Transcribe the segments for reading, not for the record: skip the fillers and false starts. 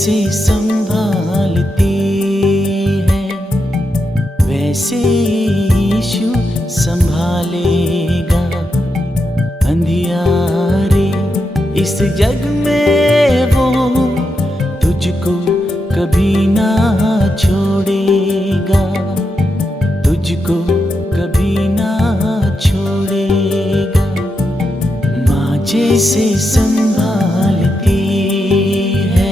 जैसे संभालती है वैसे यीशु संभालेगा। अंधियारे इस जग में वो तुझको कभी ना छोड़ेगा, तुझको कभी ना छोड़ेगा। माँ जैसे संभालती है।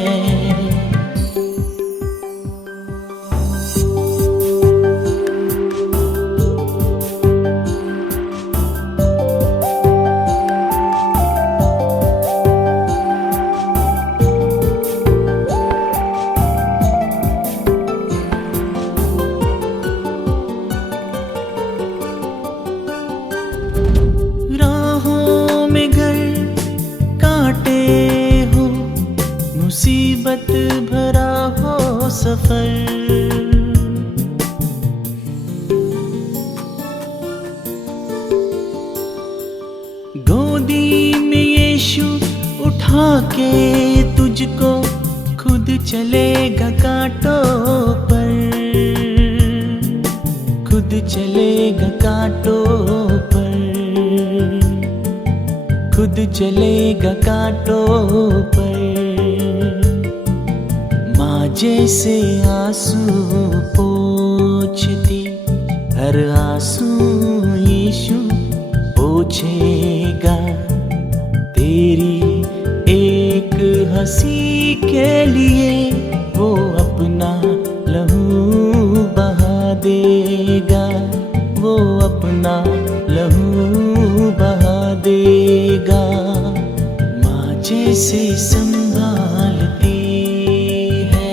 राहों में घर काटे हो, मुसीबत भरा हो सफर, गोदी में यीशु उठा के तुझको खुद चलेगा कांटों पर, खुद चलेगा कांटों पर, खुद चलेगा कांटों पर। माँ जैसे आंसू पोंछती, हर आंसू यीशु पोंछेगा। तेरी एक हंसी के लिए वो अपना लहू बहा देगा, वो अपना लहू बहा देगा। माँ जैसे संभालती है।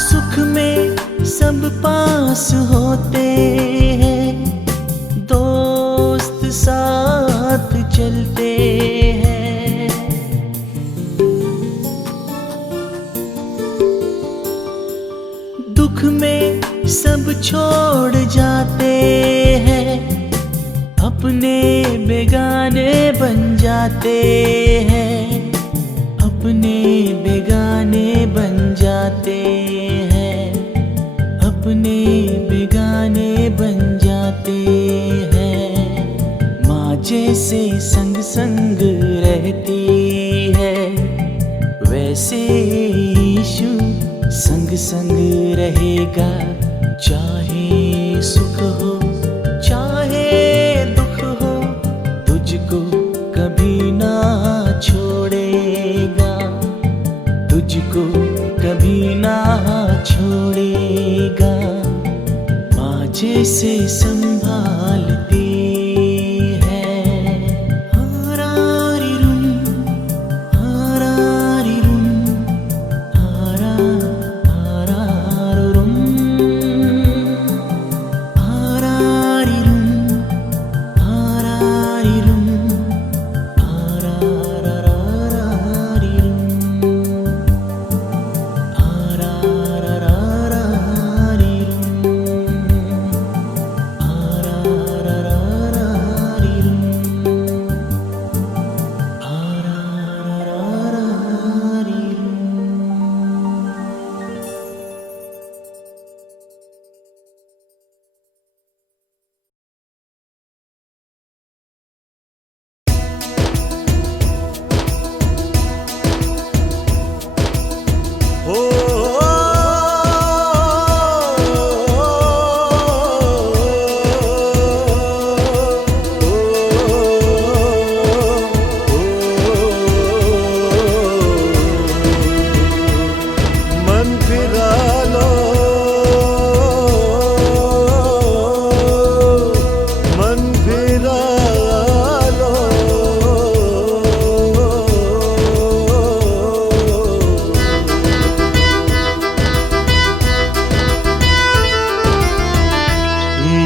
सुख में सब पास होते हैं, दोस्त साथ चलते हैं। दुख में सब छोड़ जाते हैं, अपने बेगाने बन जाते हैं, अपने बेगाने बन जाते हैं, अपने बेगाने बन जाते हैं। माँ जैसे संग संग रहती है वैसे यीशु संग संग रहेगा। चाहे सुख हो चाहे दुख हो, तुझको कभी ना छोड़ेगा, तुझको कभी ना छोड़ेगा। माँ जैसे संभालती है। हारारिरुम, हारारिरुम, हारा हारारुम, हारारिरुम, हारारिरुम,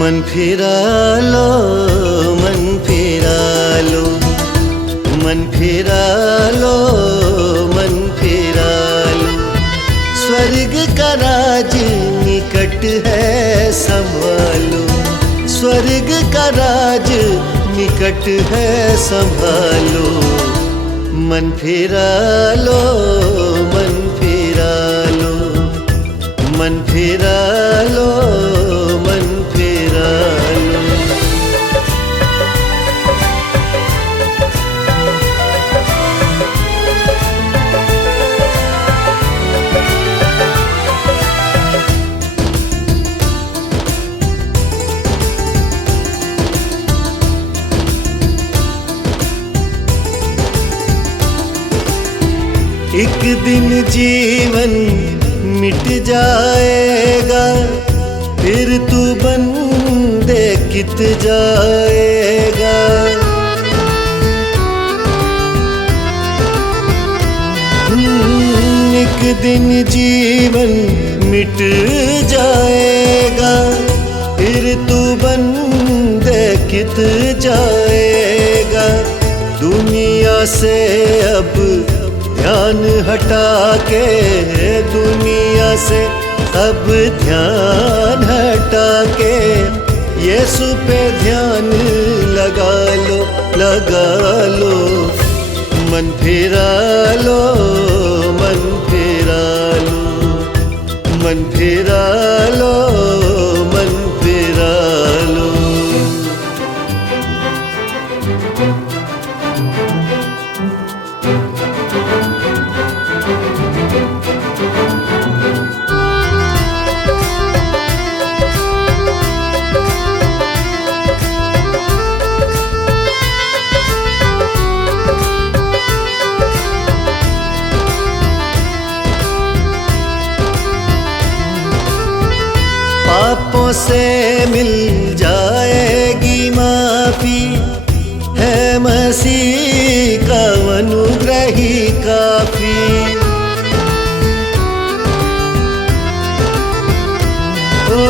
मन फिरा लो, मन फिरा मन फिरा लो, मन फिरा लो, स्वर्ग का राज निकट है संभालो, स्वर्ग का राज निकट है संभालो। मन फिरा लो, मन फिरा लो, मन फिरा लो, मन फिरा लो। एक दिन जीवन मिट जाएगा, फिर तू बंदे कित जाएगा। एक दिन जीवन मिट जाएगा, फिर तू बंदे कित जाएगा। दुनिया से अब ध्यान हटा के, दुनिया से अब ध्यान हटा के, यीशु पे ध्यान लगा लो, लगा लो। मन फिरा लो, मन फिरा लो, मन फिरा लो, मन फिरा लो। पापों से मिल जाएगी माफी, है मसीह का अनुग्रह ही काफी। ओ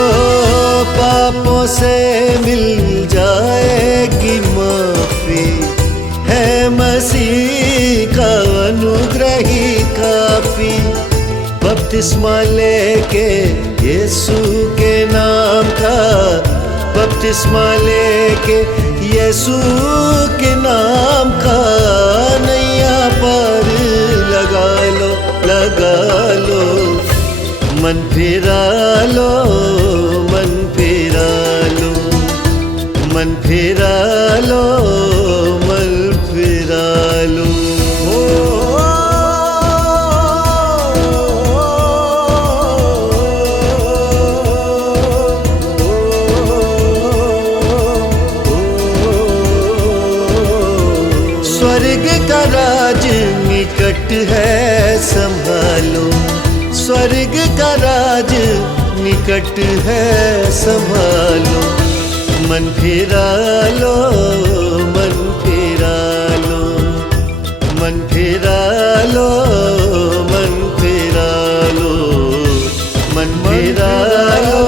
पापों से मिल जाएगी माफी, है मसीह का अनुग्रह ही काफी। बपतिस्मा लेके यीशु के नाम का, बपतिस्मा लेके यीशु के नाम का, नैया पार लगा लो, लगा लो। मन फिरा लो, मन फिरा लो, मन फिरा लो, मन फिरा लो। स्वर्ग का राज निकट है संभालो, स्वर्ग का राज निकट है संभालो। मन फिरा लो, मन फिरा लो, मन फिरा लो, मन फिरा लो, मन फिरा लो,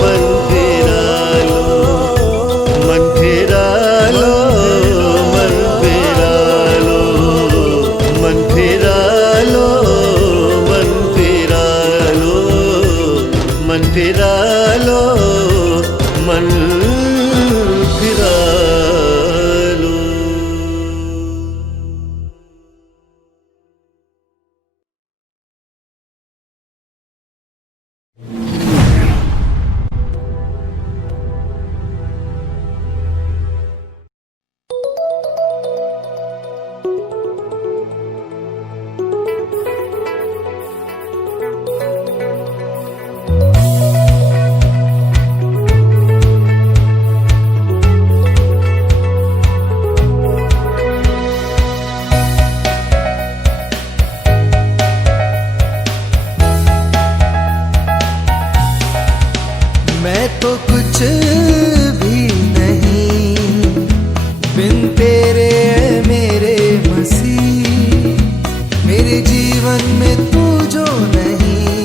मन फिरा लो, मन फिरा लो, मन फिरा लो, मन फिरा लो, मन फिरा लो, मन फिरा लो, मन फिरा लो। मैं तो कुछ भी नहीं बिन तेरे मेरे मसीह, मेरे जीवन में तू जो नहीं,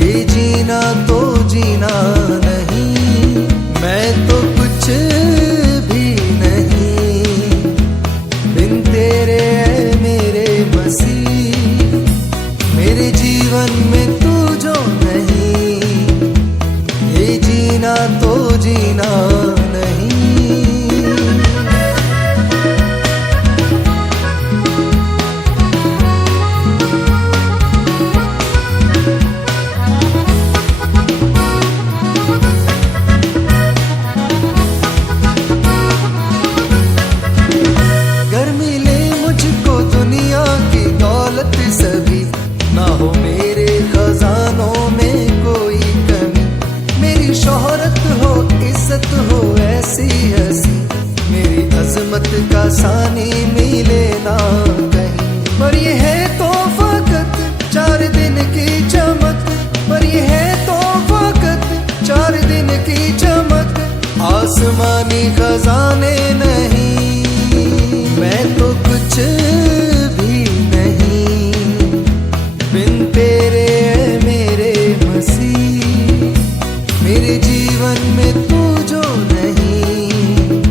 ये जीना तो जीना नहीं। मैं तो कुछ भी नहीं खजाने नहीं, मैं तो कुछ भी नहीं बिन तेरे मेरे मसीह। मेरे जीवन में तू जो नहीं,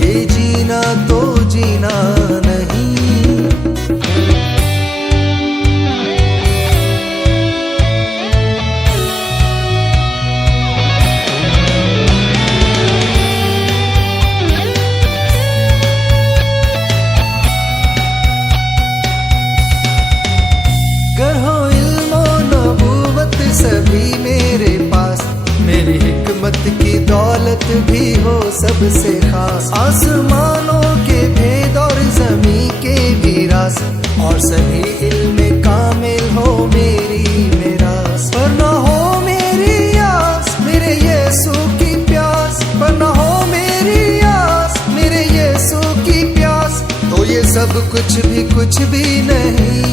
ये जीना तो जीना नहीं। गर हो इल्मो नबूवत सभी मेरे पास, मेरी हिकमत की दौलत भी हो सबसे खास। आसमानों के भेद और जमी के भी राज, और सभी इल्म कामिल हो मेरी मेरास। पर न हो मेरी आस मेरे यीशु की प्यास, पर न हो मेरी आस मेरे यीशु की प्यास, तो ये सब कुछ भी नहीं,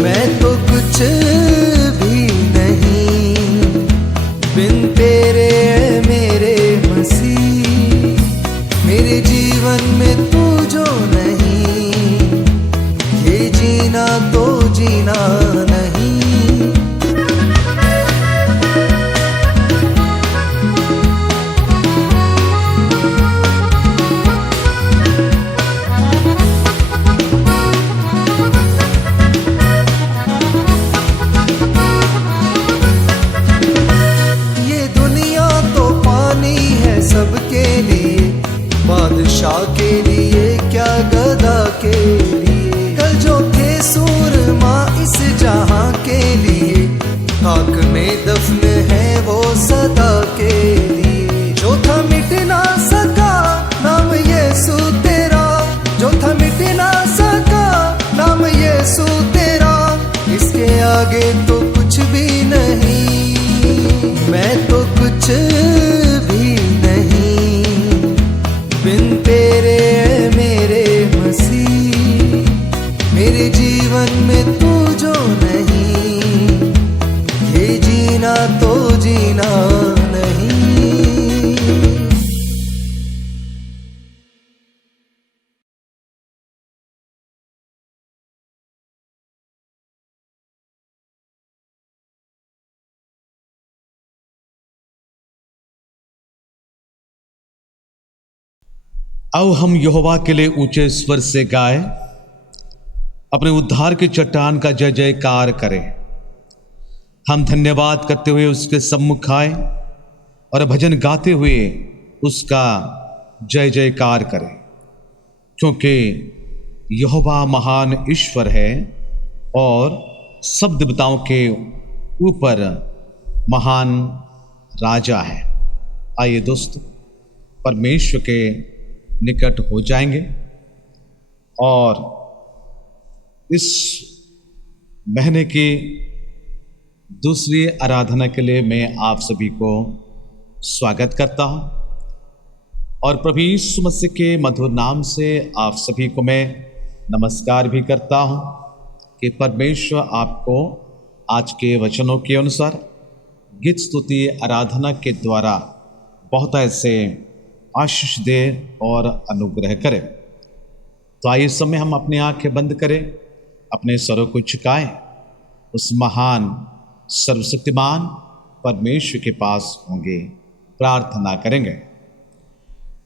मैं तो कुछ भी नहीं बिन तेरे मेरे मसीह। मेरे जीवन में तू जो नहीं, ये जीना तो जीना नहीं। सबके लिए, बादशाह के लिए क्या गधा के लिए, कल जो थे सूरमा इस जहां के लिए, खाक में दफन है वो सदा के लिए। जो था मिट ना सका नाम यीशु तेरा, जो था मिट ना सका नाम यीशु तेरा, इसके आगे तो कुछ भी नहीं, मैं तो कुछ भी नहीं बिन तेरे मेरे मसीह। मेरे जीवन में तू जो नहीं, ये जीना तो जीना नहीं। आओ हम यहोवा के लिए ऊंचे स्वर से गाए, अपने उद्धार की चट्टान का जय जयकार करें। हम धन्यवाद करते हुए उसके सम्मुख आए और भजन गाते हुए उसका जय जयकार करें, क्योंकि यहोवा महान ईश्वर है और सब देवताओं के ऊपर महान राजा है। आइए दोस्तों, परमेश्वर के निकट हो जाएंगे और इस महीने की दूसरी आराधना के लिए मैं आप सभी को स्वागत करता हूं और प्रभु यीशु मसीह के मधुर नाम से आप सभी को मैं नमस्कार भी करता हूं कि परमेश्वर आपको आज के वचनों के अनुसार गीत स्तुति आराधना के द्वारा बहुत ऐसे आशीष दे और अनुग्रह करे। तो आइए इस समय हम अपनी आंखें बंद करें, अपने सरों को झुकाएं, उस महान सर्वशक्तिमान परमेश्वर के पास होंगे, प्रार्थना करेंगे।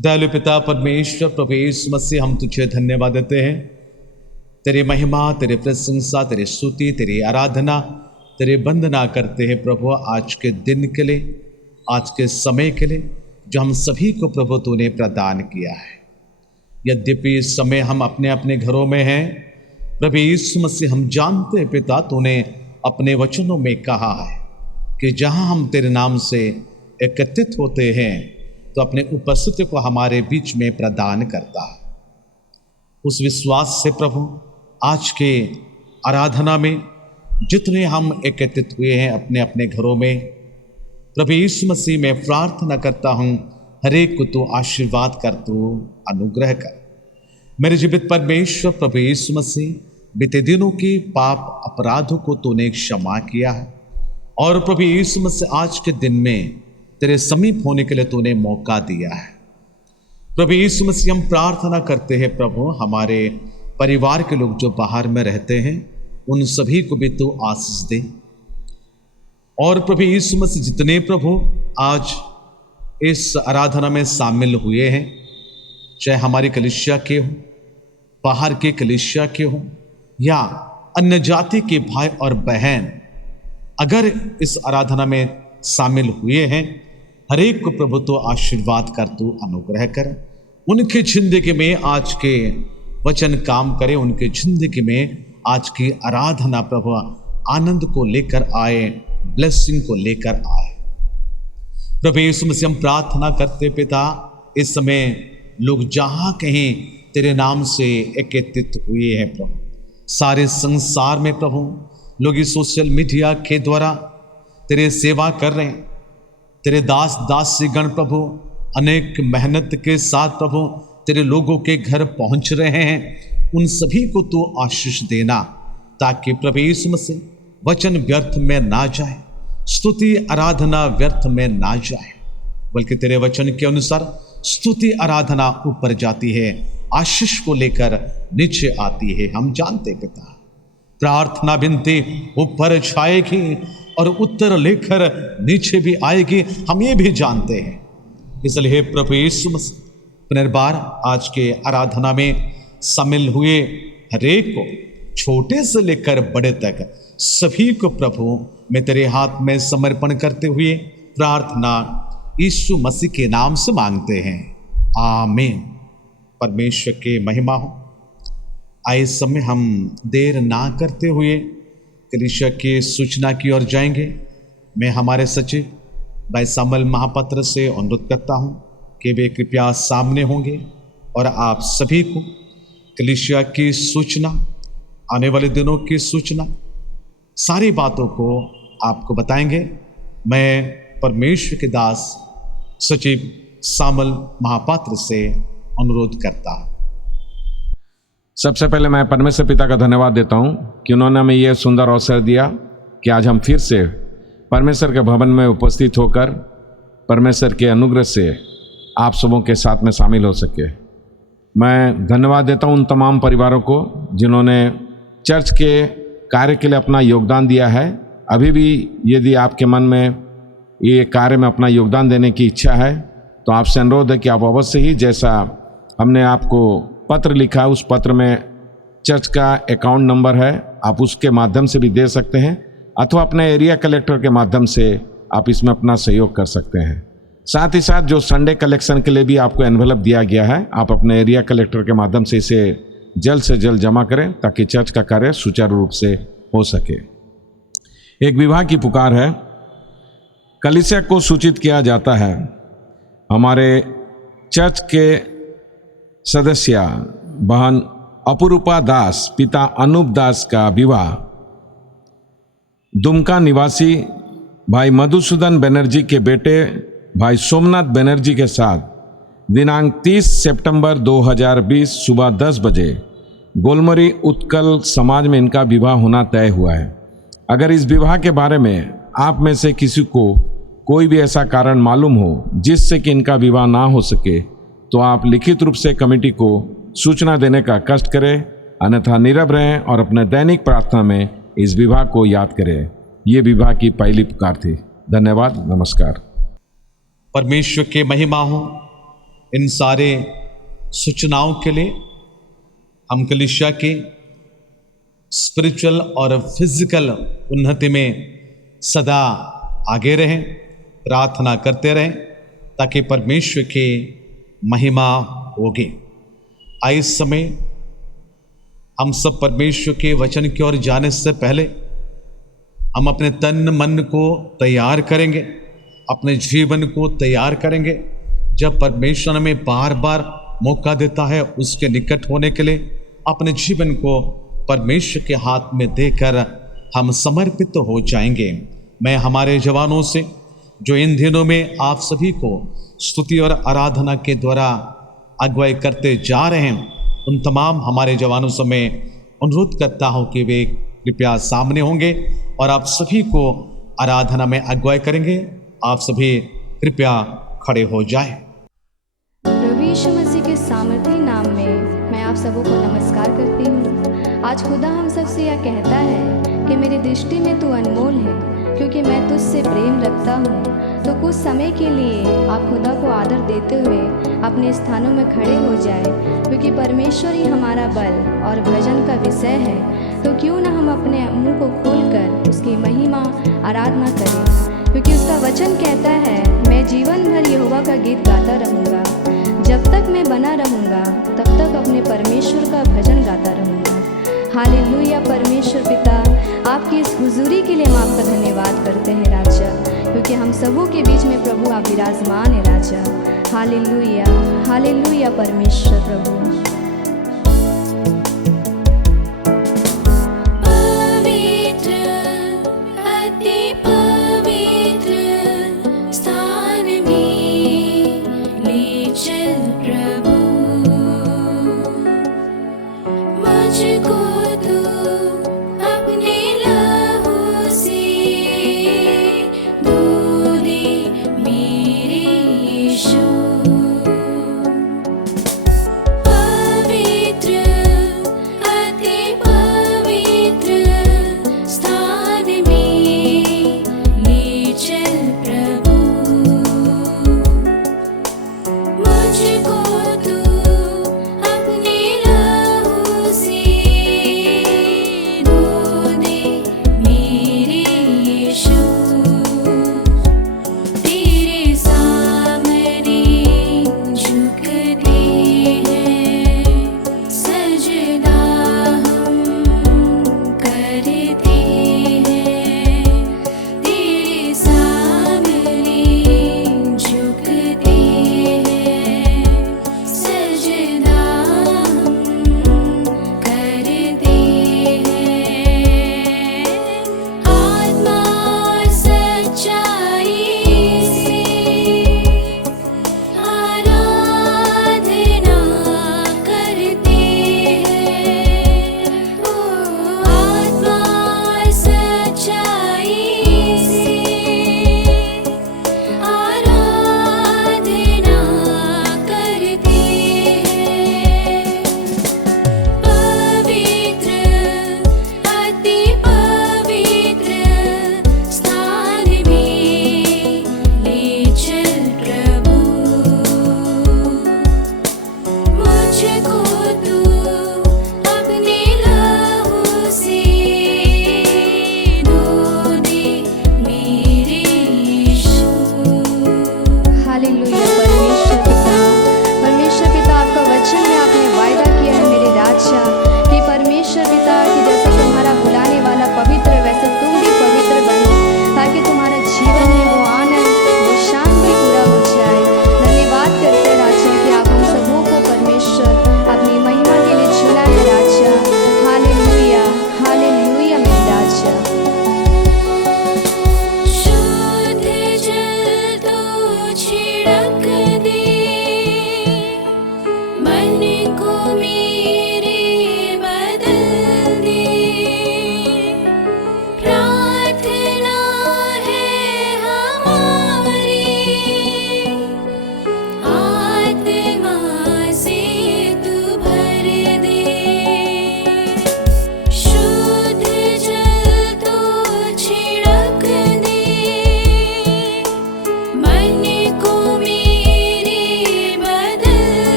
दयालु पिता परमेश्वर प्रभु यीशु मसीह, हम तुझे धन्यवाद देते हैं। तेरी महिमा, तेरी प्रशंसा, तेरी स्तुति, तेरी आराधना, तेरी वंदना करते हैं प्रभु आज के दिन के लिए, आज के समय के लिए जो हम सभी को प्रभु तूने प्रदान किया है। यद्यपि इस समय हम अपने अपने घरों में हैं, प्रभु यीशु मसीह हम जानते हैं पिता तूने अपने वचनों में कहा है कि जहां हम तेरे नाम से एकत्रित होते हैं तो अपने उपस्थिति को हमारे बीच में प्रदान करता है। उस विश्वास से प्रभु आज के आराधना में जितने हम एकत्रित हुए हैं अपने अपने घरों में, प्रभु यीशु मसीह मैं प्रार्थना करता हूँ हर एक को तू आशीर्वाद कर, तू अनुग्रह कर। मेरे जीवित परमेश्वर प्रभु यीशु मसीह, बीते दिनों की पाप अपराधों को तूने क्षमा किया है और प्रभु यीशु मसीह आज के दिन में तेरे समीप होने के लिए तूने मौका दिया है। प्रभु यीशु मसीह हम प्रार्थना करते हैं प्रभु, हमारे परिवार के लोग जो बाहर में रहते हैं उन सभी को भी तू आशीष दे। और प्रभु यीशु मसीह जितने प्रभु आज इस आराधना में शामिल हुए हैं, चाहे हमारी कलीसिया के हो, बाहर के कलीसिया के हो या अन्य जाति के भाई और बहन, अगर इस आराधना में शामिल हुए हैं, हर एक को प्रभु तो आशीर्वाद कर, तू अनुग्रह कर, उनके जिंदगी में आज के वचन काम करे, उनके जिंदगी में आज की आराधना प्रभु आनंद को लेकर आए, ब्लेसिंग को लेकर आए। प्रभु यीशु मसीह हम प्रार्थना करते पिता, इस समय लोग जहाँ कहीं तेरे नाम से एकत्रित हुए हैं प्रभु, सारे संसार में प्रभु लोग इस सोशल मीडिया के द्वारा तेरे सेवा कर रहे हैं। तेरे दास दासी गण प्रभु अनेक मेहनत के साथ प्रभु तेरे लोगों के घर पहुंच रहे हैं, उन सभी को तू आशीष देना, ताकि प्रभु यीशु मसीह वचन व्यर्थ में ना जाए, स्तुति आराधना व्यर्थ में ना जाए, बल्कि तेरे वचन के अनुसार स्तुति आराधना ऊपर जाती है, आशीष को लेकर नीचे आती है। हम जानते पिता, प्रार्थना विनती ऊपर छाएगी और उत्तर लेकर नीचे भी आएगी, हम ये भी जानते हैं। इसलिए प्रभु यीशु मसीह पुनर्बार आज के आराधना में शामिल हुए हरेक को, छोटे से लेकर बड़े तक सभी को प्रभु मैं तेरे हाथ में समर्पण करते हुए प्रार्थना यीशु मसीह के नाम से मांगते हैं, आमीन। परमेश्वर के महिमा हो। आए समय हम देर ना करते हुए कलीसिया की सूचना की ओर जाएंगे। मैं हमारे सचिव भाई सामुएल महापात्र से अनुरोध करता हूं कि वे कृपया सामने होंगे और आप सभी को कलीसिया की सूचना, आने वाले दिनों की सूचना, सारी बातों को आपको बताएंगे। मैं परमेश्वर के दास सचिव सामुएल महापात्र से अनुरोध करता हूं। सबसे पहले मैं परमेश्वर पिता का धन्यवाद देता हूं कि उन्होंने हमें यह सुंदर अवसर दिया कि आज हम फिर से परमेश्वर के भवन में उपस्थित होकर परमेश्वर के अनुग्रह से आप सबों के साथ में शामिल हो सके। मैं धन्यवाद देता हूं उन तमाम परिवारों को जिन्होंने चर्च के कार्य के लिए अपना योगदान दिया है। अभी भी यदि आपके मन में ये कार्य में अपना योगदान देने की इच्छा है तो आपसे अनुरोध है कि आप अवश्य ही, जैसा हमने आपको पत्र लिखा, उस पत्र में चर्च का अकाउंट नंबर है, आप उसके माध्यम से भी दे सकते हैं, अथवा अपने एरिया कलेक्टर के माध्यम से आप इसमें अपना सहयोग कर सकते हैं। साथ ही साथ जो संडे कलेक्शन के लिए भी आपको एनवेलप दिया गया है, आप अपने एरिया कलेक्टर के माध्यम से इसे जल्द से जल्द जमा करें ताकि चर्च का कार्य सुचारू रूप से हो सके। एक विवाह की पुकार है। कलीसिया को सूचित किया जाता है, हमारे चर्च के सदस्य बहन अपुरूपा दास पिता अनूप दास का विवाह दुमका निवासी भाई मधुसूदन बनर्जी के बेटे भाई सोमनाथ बनर्जी के साथ दिनांक 30 सितंबर 2020 सुबह 10 बजे गोलमरी उत्कल समाज में इनका विवाह होना तय हुआ है। अगर इस विवाह के बारे में आप में से किसी को कोई भी ऐसा कारण मालूम हो जिससे कि इनका विवाह ना हो सके तो आप लिखित रूप से कमेटी को सूचना देने का कष्ट करें, अन्यथा नीरव रहें और अपने दैनिक प्रार्थना में इस विवाह को याद करें। ये विवाह की पहली पुकार थी। धन्यवाद, नमस्कार। परमेश्वर के महिमा हो। इन सारे सूचनाओं के लिए हम कलीसिया के स्पिरिचुअल और फिजिकल उन्नति में सदा आगे रहें, प्रार्थना करते रहें ताकि परमेश्वर के महिमा होगी। इस समय हम सब परमेश्वर के वचन की ओर जाने से पहले हम अपने तन मन को तैयार करेंगे, अपने जीवन को तैयार करेंगे। जब परमेश्वर हमें बार बार मौका देता है उसके निकट होने के लिए, अपने जीवन को परमेश्वर के हाथ में देकर हम समर्पित हो जाएंगे। मैं हमारे जवानों से जो इन दिनों में आप सभी को स्तुति और आराधना के द्वारा अगुवाई करते जा रहे हैं, उन तमाम हमारे जवानों से मैं अनुरोध करता हूं कि वे कृपया सामने होंगे और आप सभी को आराधना में अगुवाई करेंगे। आप सभी कृपया खड़े हो जाएं। प्रभु यीशु मसीह आज खुदा हम सबसे यह कहता है कि मेरी दृष्टि में तू अनमोल है, क्योंकि मैं तुझसे प्रेम रखता हूँ। तो कुछ समय के लिए आप खुदा को आदर देते हुए अपने स्थानों में खड़े हो जाए, क्योंकि परमेश्वर ही हमारा बल और भजन का विषय है। तो क्यों ना हम अपने मुंह को खोलकर उसकी महिमा आराधना करें, क्योंकि उसका वचन कहता है, मैं जीवन भर यहोवा का गीत गाता रहूँगा। जब तक मैं बना रहूँगा तब तक अपने परमेश्वर का भजन गाता रहूँगा। हालेलुया। परमेश्वर पिता, आपकी इस हुजूरी के लिए हम आपका धन्यवाद करते हैं राजा, क्योंकि हम सबों के बीच में प्रभु आप विराजमान है राजा। हालेलुया, हालेलुया परमेश्वर प्रभु।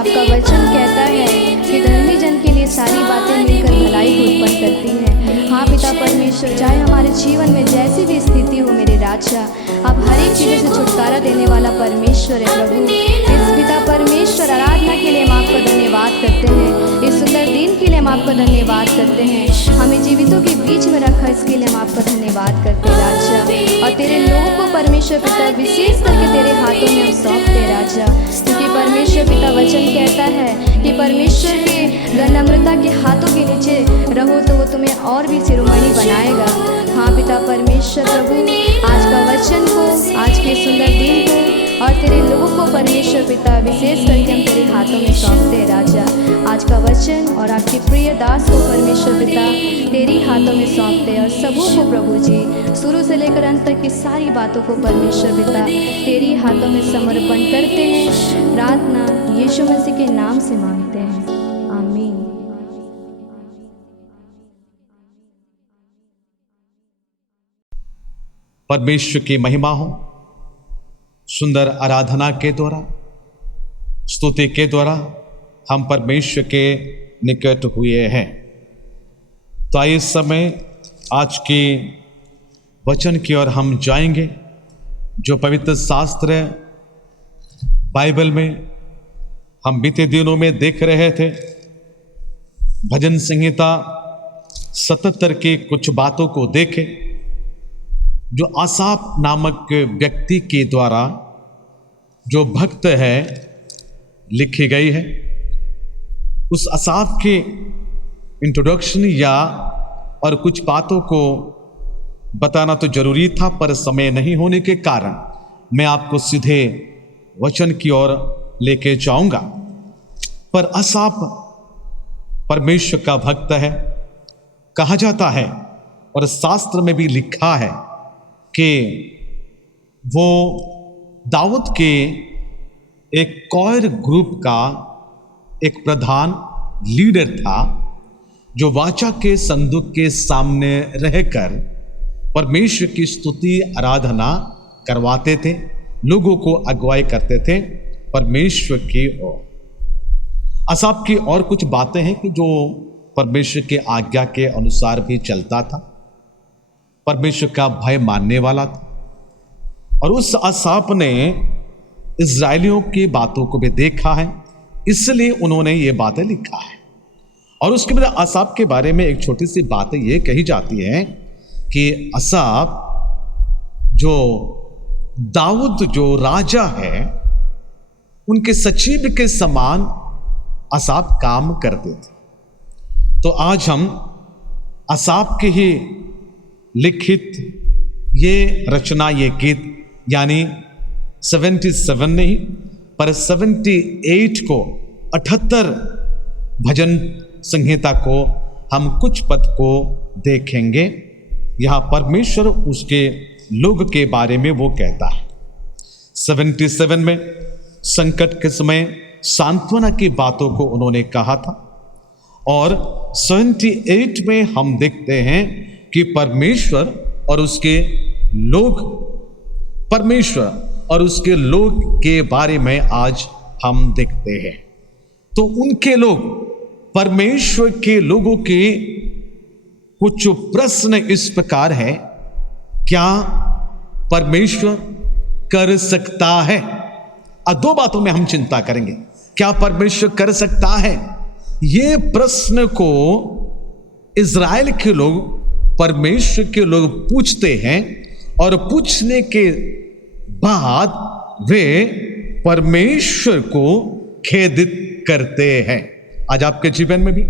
आपका वचन कहता है कि धर्मी जन के लिए सारी बातें मिलकर भलाई को उत्पन्न करती है। हाँ पिता परमेश्वर, चाहे हमारे जीवन में जैसी भी स्थिति हो मेरे राजा, आप हर एक चीज़ों से छुटकारा देने वाला परमेश्वर है प्रभु। इस पिता परमेश्वर आराधना के लिए हम आपका धन्यवाद करते हैं, इस सुंदर दिन के लिए हम आपका धन्यवाद करते हैं, हमें जीवितों के बीच में रखा इसके लिए हम आपका धन्यवाद करते हैं राजा। और तेरे लोगों को परमेश्वर पिता विशेष करके तेरे हाथों में हम सौंपते राजा, क्योंकि परमेश्वर पिता वचन कहता है कि परमेश्वर के नम्रता के हाथों के नीचे रहो तो वो तुम्हें और भी शिरोमणि बनाएगा। हाँ पिता परमेश्वर प्रभु, आज का वचन को, आज के सुंदर दिन को और तेरे लोगों को परमेश्वर पिता विशेष करके हम तेरे हाथों में सौंपते हैं राजा। आज का वचन और आपके प्रिय दास को परमेश्वर पिता तेरी हाथों में सौंपते हैं और सबों को प्रभु जी शुरू से लेकर अंत तक की सारी बातों को परमेश्वर पिता तेरी हाथों में समर्पण करते हैं। प्रार्थना यीशु मसीह के नाम से मांगते हैं, आमीन। परमेश्वर की महिमा हो। सुंदर आराधना के द्वारा, स्तुति के द्वारा हम परमेश्वर के निकट हुए हैं। तो आइए इस समय आज के वचन की ओर हम जाएंगे, जो पवित्र शास्त्र बाइबल में हम बीते दिनों में देख रहे थे। भजन संहिता 77 की कुछ बातों को देखें जो आसाफ नामक व्यक्ति के द्वारा, जो भक्त है, लिखी गई है। उस आसाफ के इंट्रोडक्शन या और कुछ बातों को बताना तो जरूरी था, पर समय नहीं होने के कारण मैं आपको सीधे वचन की ओर लेके जाऊंगा। पर आसाफ परमेश्वर का भक्त है, कहा जाता है और शास्त्र में भी लिखा है कि वो दाऊद के एक कोयर ग्रुप का एक प्रधान लीडर था, जो वाचा के संदूक के सामने रहकर परमेश्वर की स्तुति आराधना करवाते थे, लोगों को अगुवाई करते थे परमेश्वर की ओर। आसाफ की और कुछ बातें हैं कि जो परमेश्वर के आज्ञा के अनुसार भी चलता था, परमेश्वर का भय मानने वाला था। और उस आसाफ ने इस्राएलियों की बातों को भी देखा है, इसलिए उन्होंने ये बातें लिखा है। और उसके बाद आसाफ के बारे में एक छोटी सी बात ये कही जाती है कि आसाफ जो दाऊद जो राजा है, उनके सचिव के समान आसाफ काम करते थे। तो आज हम आसाफ के ही लिखित ये रचना, ये गीत, यानी 77 नहीं पर 78 को 78 भजन संहिता को हम कुछ पद को देखेंगे। यहां परमेश्वर उसके लोग के बारे में वो कहता है। 77 में संकट के समय सांत्वना की बातों को उन्होंने कहा था, और 78 में हम देखते हैं कि परमेश्वर और उसके लोग के बारे में आज हम देखते हैं। तो उनके लोग, परमेश्वर के लोगों के कुछ प्रश्न इस प्रकार है, क्या परमेश्वर कर सकता है? दो बातों में हम चिंता करेंगे। क्या परमेश्वर कर सकता है? ये प्रश्न को इज़राइल के लोग, परमेश्वर के लोग पूछते हैं, और पूछने के बाद वे परमेश्वर को खेदित करते हैं। आज आपके जीवन में भी,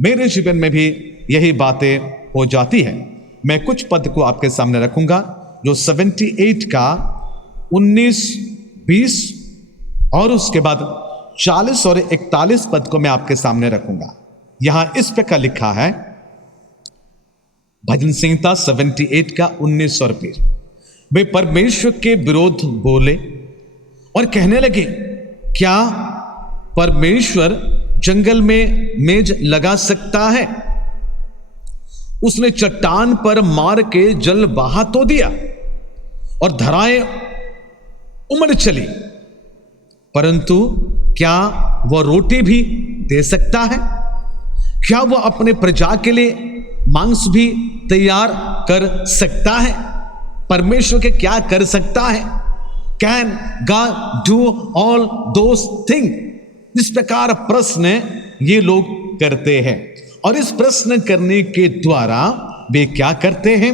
मेरे जीवन में भी यही बातें हो जाती है। मैं कुछ पद को आपके सामने रखूंगा, जो 78 का 19, 20 और उसके बाद 40 और 41 पद को मैं आपके सामने रखूंगा। यहां इस प्रकार लिखा है, भजन संहिता 78 का 19 और 20। वे परमेश्वर के विरोध बोले और कहने लगे, क्या परमेश्वर जंगल में मेज लगा सकता है? उसने चट्टान पर मार के जल बहा तो दिया और धाराएं उमड़ चली। परंतु क्या वह रोटी भी दे सकता है? क्या वह अपने प्रजा के लिए मांस भी तैयार कर सकता है? परमेश्वर के क्या कर सकता है? Can God do all those thing? इस प्रकार प्रश्न ये लोग करते हैं, और इस प्रश्न करने के द्वारा वे क्या करते हैं?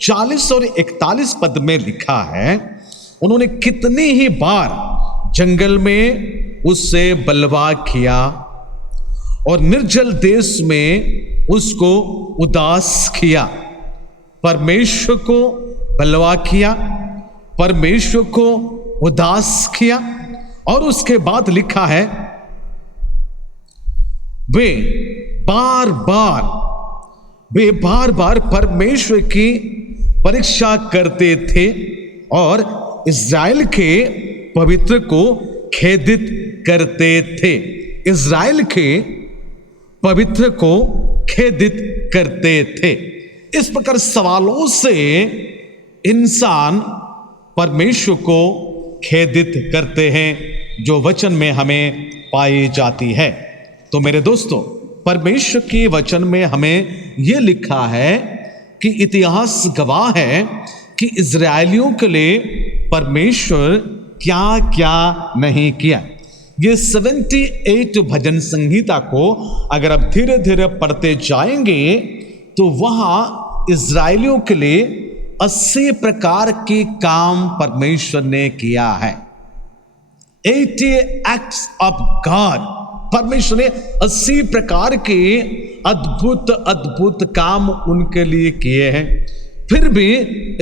40 और 41 पद में लिखा है, उन्होंने कितनी ही बार जंगल में उससे बलवा किया और निर्जल देश में उसको उदास किया। परमेश्वर को बलवा किया, परमेश्वर को उदास किया, और उसके बाद लिखा है वे बार बार परमेश्वर की परीक्षा करते थे और इज़राइल के पवित्र को खेदित करते थे। इज़राइल के पवित्र को खेदित करते थे। इस प्रकार सवालों से इंसान परमेश्वर को खेदित करते हैं, जो वचन में हमें पाई जाती है। तो मेरे दोस्तों, परमेश्वर के वचन में हमें यह लिखा है कि इतिहास गवाह है कि इज़राइलियों के लिए परमेश्वर क्या क्या नहीं किया। ये 78 भजन संहिता को अगर आप धीरे धीरे पढ़ते जाएंगे तो वहां इज़राइलियों के लिए 80 प्रकार के काम परमेश्वर ने किया है। 80 एक्ट्स ऑफ गॉड, परमेश्वर ने 80 प्रकार के अद्भुत अद्भुत काम उनके लिए किए हैं। फिर भी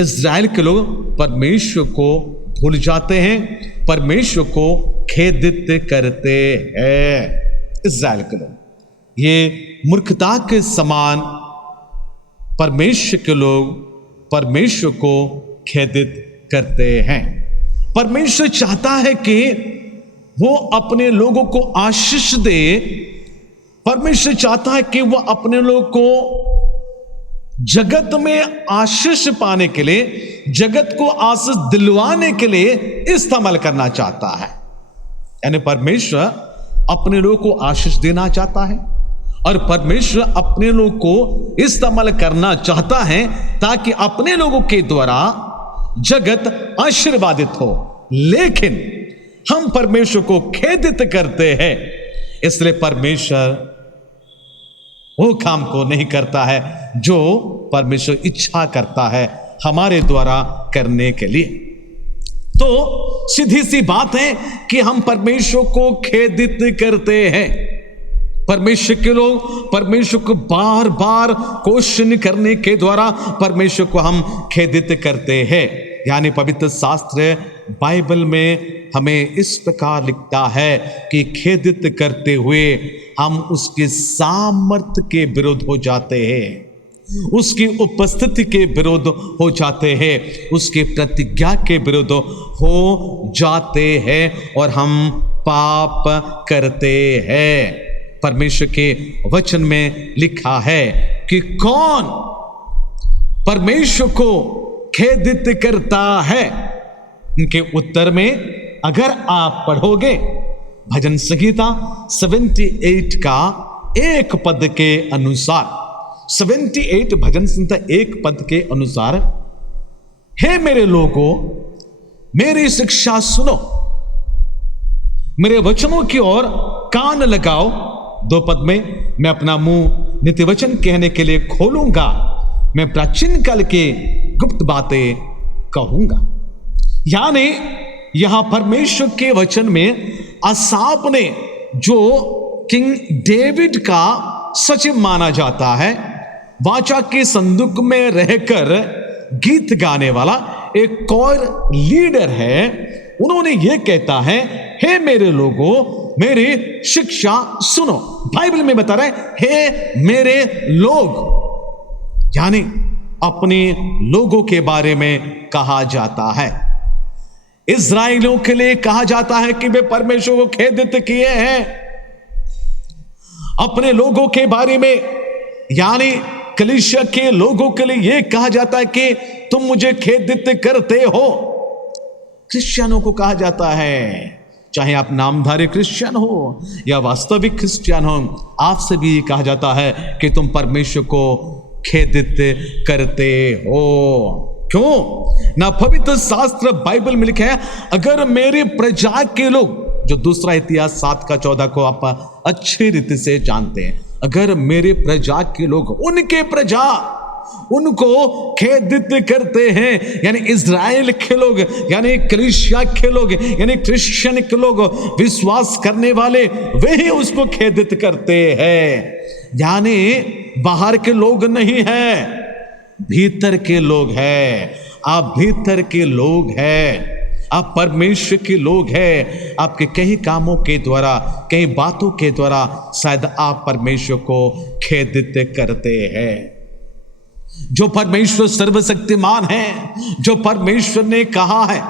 इज़राइल के लोग परमेश्वर को भूल जाते हैं, परमेश्वर को खेदित करते हैं। इज़राइल के लोग ये मूर्खता के समान परमेश्वर के लोग परमेश्वर को खेदित करते हैं। परमेश्वर चाहता है कि वो अपने लोगों को आशीष दे। परमेश्वर चाहता है कि वो अपने लोगों को जगत में आशीष पाने के लिए, जगत को आशीष दिलवाने के लिए इस्तेमाल करना चाहता है। यानी परमेश्वर अपने लोगों को आशीष देना चाहता है और परमेश्वर अपने लोगों को इस्तेमाल करना चाहता है ताकि अपने लोगों के द्वारा जगत आशीर्वादित हो। लेकिन हम परमेश्वर को खेदित करते हैं, इसलिए परमेश्वर वो काम को नहीं करता है जो परमेश्वर इच्छा करता है हमारे द्वारा करने के लिए। तो सीधी सी बात है कि हम परमेश्वर को खेदित करते हैं। परमेश्वर के लोग परमेश्वर को बार बार क्वेश्चन करने के द्वारा परमेश्वर को हम खेदित करते हैं। यानी पवित्र शास्त्र बाइबल में हमें इस प्रकार लिखता है कि खेदित करते हुए हम उसके सामर्थ्य के विरुद्ध हो जाते हैं, उसकी उपस्थिति के विरुद्ध हो जाते हैं, उसके प्रतिज्ञा के विरुद्ध हो जाते हैं और हम पाप करते हैं। परमेश्वर के वचन में लिखा है कि कौन परमेश्वर को खेदित करता है। इनके उत्तर में अगर आप पढ़ोगे भजन संहिता 78 का एक पद के अनुसार, 78 भजन संहिता एक पद के अनुसार, हे मेरे लोगों मेरी शिक्षा सुनो, मेरे वचनों की ओर कान लगाओ। 2 पद में, मैं अपना मुंह नित्य वचन कहने के लिए खोलूंगा, मैं प्राचीन काल के गुप्त बातें कहूंगा। यानी यहां परमेश्वर के वचन में आसाफ ने, जो किंग डेविड का सचिव माना जाता है, वाचा के संदूक में रहकर गीत गाने वाला एक कोर लीडर है, उन्होंने यह कहता है, हे मेरे लोगों मेरी शिक्षा सुनो। बाइबल में बता रहे हे मेरे लोग, यानी अपने लोगों के बारे में कहा जाता है। इज़राइलियों के लिए कहा जाता है कि वे परमेश्वर को खेदित किए हैं। अपने लोगों के बारे में, यानी कलीसिया के लोगों के लिए यह कहा जाता है कि तुम मुझे खेदित करते हो। क्रिश्चियनों को कहा जाता है, चाहे आप नामधारी क्रिश्चियन हो या वास्तविक क्रिश्चियन हो, आपसे भी कहा जाता है कि तुम परमेश्वर को खेदित करते हो। क्यों ना? पवित्र शास्त्र बाइबल में लिखा है, अगर मेरी प्रजा के लोग, जो दूसरा इतिहास 7:14 को आप अच्छी रीति से जानते हैं, अगर मेरे प्रजा के लोग, उनके प्रजा उनको खेदित करते हैं, यानी इज़राइल के लोग, यानी कलीसिया के लोग, यानी क्रिश्चियन के लोग, विश्वास करने वाले, वे ही उसको खेदित करते हैं। यानी बाहर के लोग नहीं हैं, भीतर के लोग हैं। आप भीतर के लोग हैं, आप परमेश्वर के लोग हैं। आपके कई कामों के द्वारा, कई बातों के द्वारा शायद आप परमेश्वर को खेदित करते हैं। जो परमेश्वर सर्वशक्तिमान है, जो परमेश्वर ने कहा है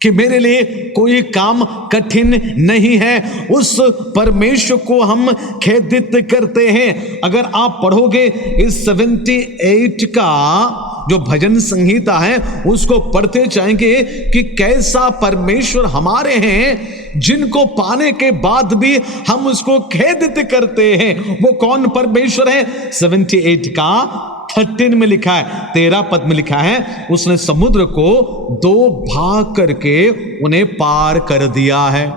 कि मेरे लिए कोई काम कठिन नहीं है, उस परमेश्वर को हम खेदित करते हैं। अगर आप पढ़ोगे इस 78 का जो भजन संहिता है, उसको पढ़ते जाएंगे कि कैसा परमेश्वर हमारे हैं, जिनको पाने के बाद भी हम उसको खेदित करते हैं। वो कौन परमेश्वर है? 78 का 13 में लिखा है, 13 पद में लिखा है, उसने समुद्र को 2 भाग करके उन्हें पार कर दिया है।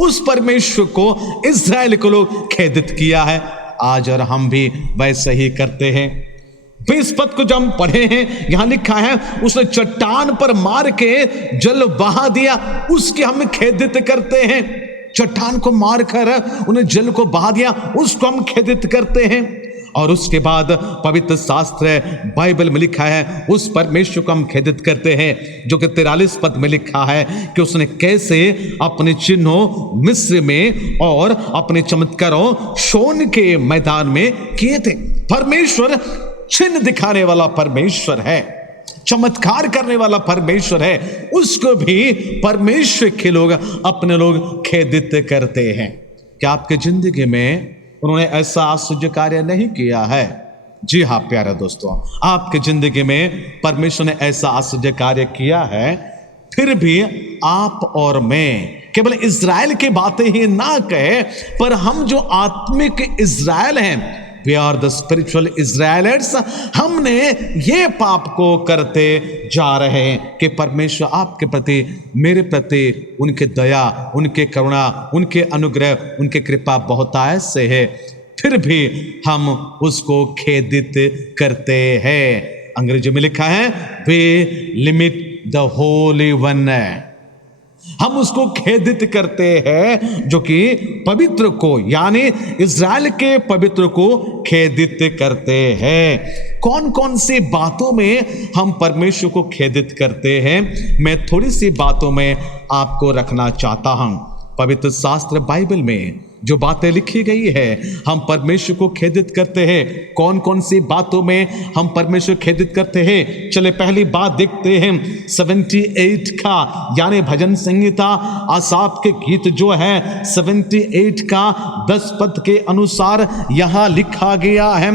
उस परमेश्वर को इस्राएल को लोग खेदित किया है। आज और हम भी वैसे ही करते हैं। 20 पद को जब हम पढ़े हैं, यहां लिखा है, उसने चट्टान पर मार के जल बहा दिया, उसके हम खेदित करते हैं। चट्टान को मारकर उन्हें जल को बहा दिया, उसको हम खेदित करते हैं। और उसके बाद पवित्र शास्त्र बाइबल में लिखा है, उस परमेश्वर को हम खेदित करते हैं जो कि 43 पद में लिखा है कि उसने कैसे अपने चिन्हों मिस्र में और अपने चमत्कारों शोन के मैदान में किए थे। परमेश्वर चिन्ह दिखाने वाला परमेश्वर है, चमत्कार करने वाला परमेश्वर है, उसको भी परमेश्वर के लोग, अपने लोग खेदित करते हैं। क्या आपके जिंदगी में उन्होंने ऐसा आश्चर्य कार्य नहीं किया है? जी हाँ प्यारे दोस्तों, आपके जिंदगी में परमेश्वर ने ऐसा आश्चर्य कार्य किया है। फिर भी आप और मैं केवल इज़राइल की बातें ही ना कहे, पर हम जो आत्मिक इज़राइल हैं, वी आर द स्पिरिचुअल इज़राइलिट्स, हमने ये पाप को करते जा रहे हैं कि परमेश्वर आपके प्रति, मेरे प्रति उनके दया, उनके करुणा, उनके अनुग्रह, उनके कृपा बहुतायत से है, फिर भी हम उसको खेदित करते हैं। अंग्रेजी में लिखा है, we limit the holy one, हम उसको खेदित करते हैं जो कि पवित्र को, यानी इज़राइल के पवित्र को खेदित करते हैं। कौन कौन सी बातों में हम परमेश्वर को खेदित करते हैं, मैं थोड़ी सी बातों में आपको रखना चाहता हूं। पवित्र शास्त्र बाइबल में जो बातें लिखी गई है, हम परमेश्वर को खेदित करते हैं। कौन कौन सी बातों में हम परमेश्वर खेदित करते हैं? चले पहली बात देखते हैं 78 का, यानी भजन संहिता आसाफ के गीत जो है 78 का 10 पद के अनुसार यहां लिखा गया है,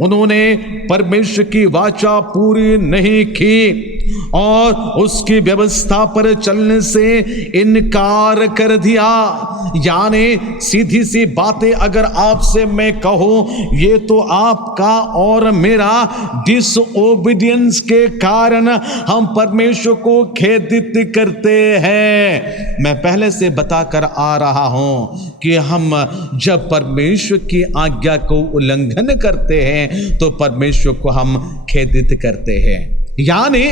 उन्होंने परमेश्वर की वाचा पूरी नहीं की और उसकी व्यवस्था पर चलने से इनकार कर दिया। यानी सीधी सी बातें अगर आपसे मैं कहूं, ये तो आपका और मेरा डिसओबीडियंस के कारण हम परमेश्वर को खेदित करते हैं। मैं पहले से बताकर आ रहा हूं कि हम जब परमेश्वर की आज्ञा को उल्लंघन करते हैं तो परमेश्वर को हम खेदित करते हैं। यानी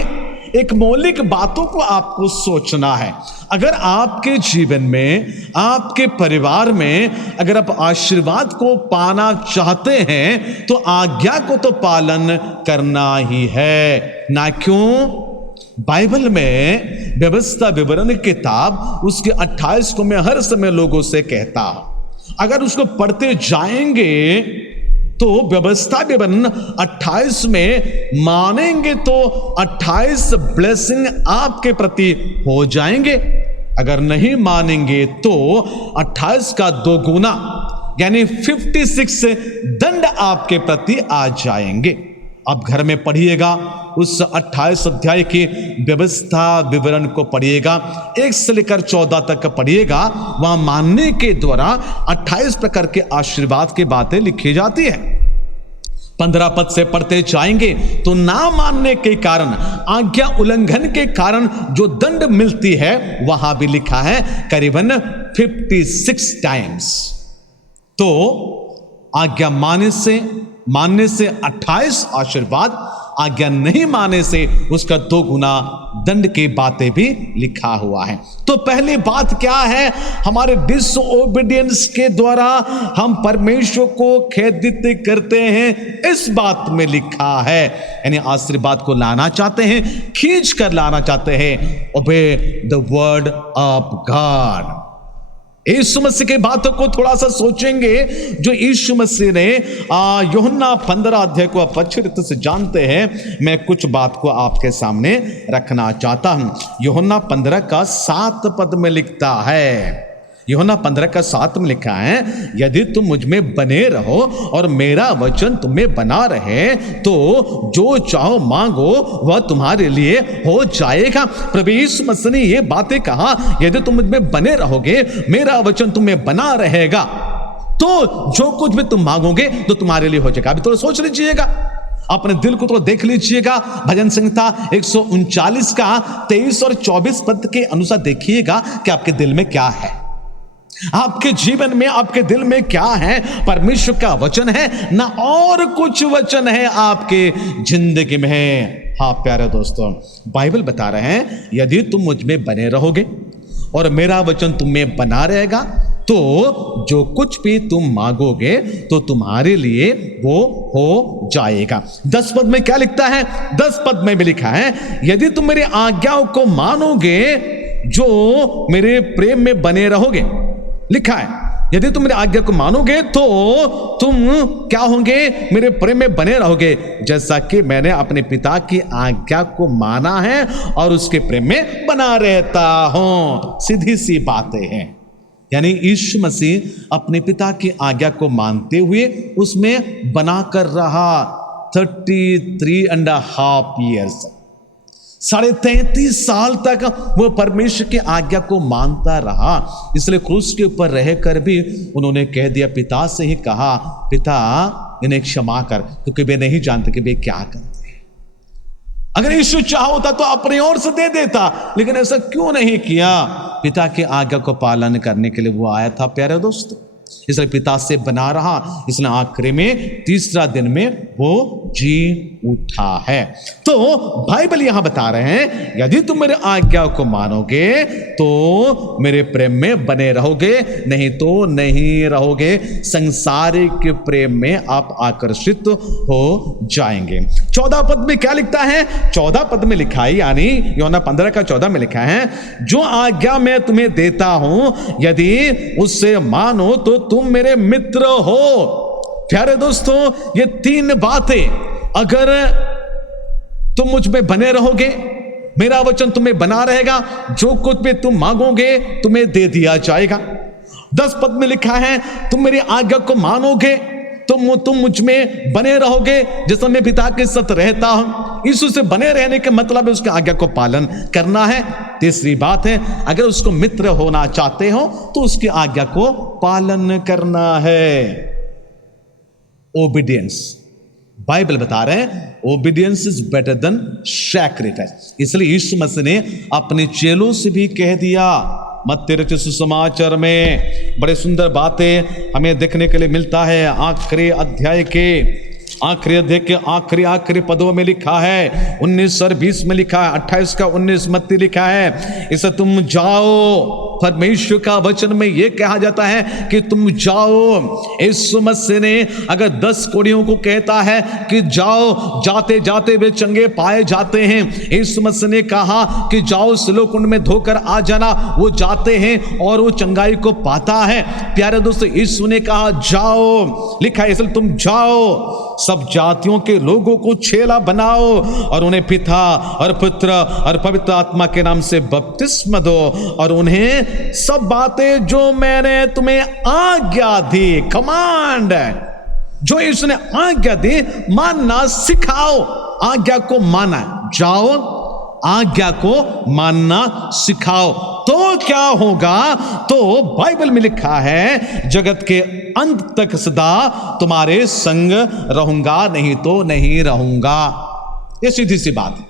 एक मौलिक बातों को आपको सोचना है। अगर आपके जीवन में, आपके परिवार में अगर आप आशीर्वाद को पाना चाहते हैं तो आज्ञा को तो पालन करना ही है ना। क्यों? बाइबल में व्यवस्था विवरण किताब उसके 28 को मैं हर समय लोगों से कहता हूं, अगर उसको पढ़ते जाएंगे तो व्यवस्था विवरण 28 में मानेंगे तो 28 ब्लेसिंग आपके प्रति हो जाएंगे। अगर नहीं मानेंगे तो 28 का 2 गुना यानी 56 दंड आपके प्रति आ जाएंगे। आप घर में पढ़िएगा, उस 28 अध्याय की व्यवस्था विवरण को पढ़िएगा, 1 से लेकर 14 तक पढ़िएगा। वहां मानने के द्वारा 28 प्रकार के आशीर्वाद की बातें लिखी जाती है। 15 पद से पढ़ते जाएंगे तो ना मानने के कारण, आज्ञा उल्लंघन के कारण जो दंड मिलती है वहां भी लिखा है करीबन 56 टाइम्स। तो आज्ञा मानने से 28 आशीर्वाद, आज्ञा नहीं मानने से उसका 2 गुना दंड की बातें भी लिखा हुआ है। तो पहली बात क्या है, हमारे डिसओबीडियंस के द्वारा हम परमेश्वर को खेदित करते हैं, इस बात में लिखा है। यानी आशीर्वाद को लाना चाहते हैं, खींच कर लाना चाहते हैं, obey the word of God. Yeshu Masih की बातों को थोड़ा सा सोचेंगे, जो यीशु मसीह ने यूहन्ना 15 अध्याय को आप अच्छी रीति से जानते हैं। मैं कुछ बात को आपके सामने रखना चाहता हूं। यूहन्ना 15 का 7 पद में लिखता है, यूहन्ना 15 का 7 में लिखा है, यदि तुम मुझ में बने रहो और मेरा वचन तुम्हें बना रहे तो जो चाहो मांगो वह तुम्हारे लिए हो जाएगा। प्रभु यीशु मसीह ने ये बातें कहा, यदि तुम मुझ में बने रहोगे, मेरा वचन तुम्हें बना रहेगा तो जो कुछ भी तुम मांगोगे तो तुम्हारे लिए हो जाएगा। अभी थोड़ा सोच लीजिएगा, अपने दिल को तो देख लीजिएगा। भजन संहिता 139 का 23 और 24 पद के अनुसार देखिएगा कि आपके दिल में क्या है, आपके जीवन में, आपके दिल में क्या है। परमेश्वर का वचन है ना, और कुछ वचन है आपके जिंदगी में। हाँ प्यारे दोस्तों, बाइबल बता रहे हैं, यदि तुम मुझ में बने रहोगे और मेरा वचन तुम में बना रहेगा तो जो कुछ भी तुम मांगोगे तो तुम्हारे लिए वो हो जाएगा। 10 पद में क्या लिखता है? 10 पद में भी लिखा है, यदि तुम मेरी आज्ञाओं को मानोगे, जो मेरे प्रेम में बने रहोगे। लिखा है, यदि तुम मेरी आज्ञा को मानोगे तो तुम क्या होंगे? मेरे प्रेम में बने रहोगे, जैसा कि मैंने अपने पिता की आज्ञा को माना है और उसके प्रेम में बना रहता हूं। सीधी सी बातें हैं। यानी यीशु मसीह अपने पिता की आज्ञा को मानते हुए उसमें बना कर रहा 33.5 ईयर्स, 33.5 साल तक वो परमेश्वर की आज्ञा को मानता रहा। इसलिए क्रूस के ऊपर रहकर भी उन्होंने कह दिया, पिता से ही कहा, पिता इन्हें क्षमा कर, क्योंकि वे नहीं जानते कि वे क्या करते हैं। अगर यीशु चाहा होता तो अपनी ओर से दे देता, लेकिन ऐसा क्यों नहीं किया? पिता की आज्ञा को पालन करने के लिए वो आया था प्यारे दोस्तों। इसलिए पिता से बना रहा, इसलिए आखिरी में 3रा दिन में वो जी उठा है। तो बाइबल यहां बता रहे हैं, यदि तुम मेरे आज्ञा को मानोगे तो मेरे प्रेम में बने रहोगे, नहीं तो नहीं रहोगे। संसारिक प्रेम में आप आकर्षित हो जाएंगे। 14 पद में क्या लिखता है? 14 पद में लिखा है, यानी यूहन्ना 15 का 14 में लिखा है, जो आज्ञा मैं तुम्हें देता हूं यदि उससे मानो तो तुम मेरे मित्र हो। प्यारे दोस्तों, ये 3 बातें, अगर तुम मुझ में बने रहोगे, मेरा वचन तुम्हें बना रहेगा, जो कुछ भी तुम मांगोगे तुम्हें दे दिया जाएगा। 10 पद में लिखा है, तुम मेरी आज्ञा को मानोगे, तुम मुझ में बने रहोगे जैसा मैं पिता के साथ रहता हूं। यीशु से बने रहने का मतलब है उसकी आज्ञा को पालन करना है। तीसरी बात है, अगर उसको मित्र होना चाहते हो तो उसकी आज्ञा को पालन करना है। ओबीडियंस, बाइबल बता रहे हैं, obedience is better than sacrifice. इसलिए यीशु मसीह ने अपने चेलों से भी कह दिया, मत्ती रचित सुसमाचार में बड़े सुंदर बातें हमें देखने के लिए मिलता है। आखिरी अध्याय के आखिरी पदों में लिखा है, 19 और 20 में लिखा है, 28 का 19 मत्ती लिखा है, इसे तुम जाओ। परमेश्वर का वचन में यह कहा जाता है कि तुम जाओ। यीशु मसीह ने अगर 10 कोढ़ियों को कहता है कि जाओ, जाते जाते वे चंगे पाए जाते हैं। यीशु मसीह ने कहा कि जाओ, सिलोकुंड में धोकर आ जाना, वो जाते हैं और वो चंगाई को पाता है। प्यारे दोस्तों, यीशु ने कहा जाओ, लिखा है, इसलिए तुम जाओ, सब जातियों के लोगों को चेला बनाओ और उन्हें पिता और पुत्र और पवित्र आत्मा के नाम से बपतिस्मा दो, और उन्हें सब बातें जो मैंने तुम्हें आज्ञा दी, कमांड, जो यीशु ने आज्ञा दी, मानना सिखाओ। आज्ञा को माना, जाओ आज्ञा को मानना सिखाओ। तो क्या होगा? तो बाइबल में लिखा है, जगत के अंत तक सदा तुम्हारे संग रहूंगा, नहीं तो नहीं रहूंगा। ये सीधी सी बात है।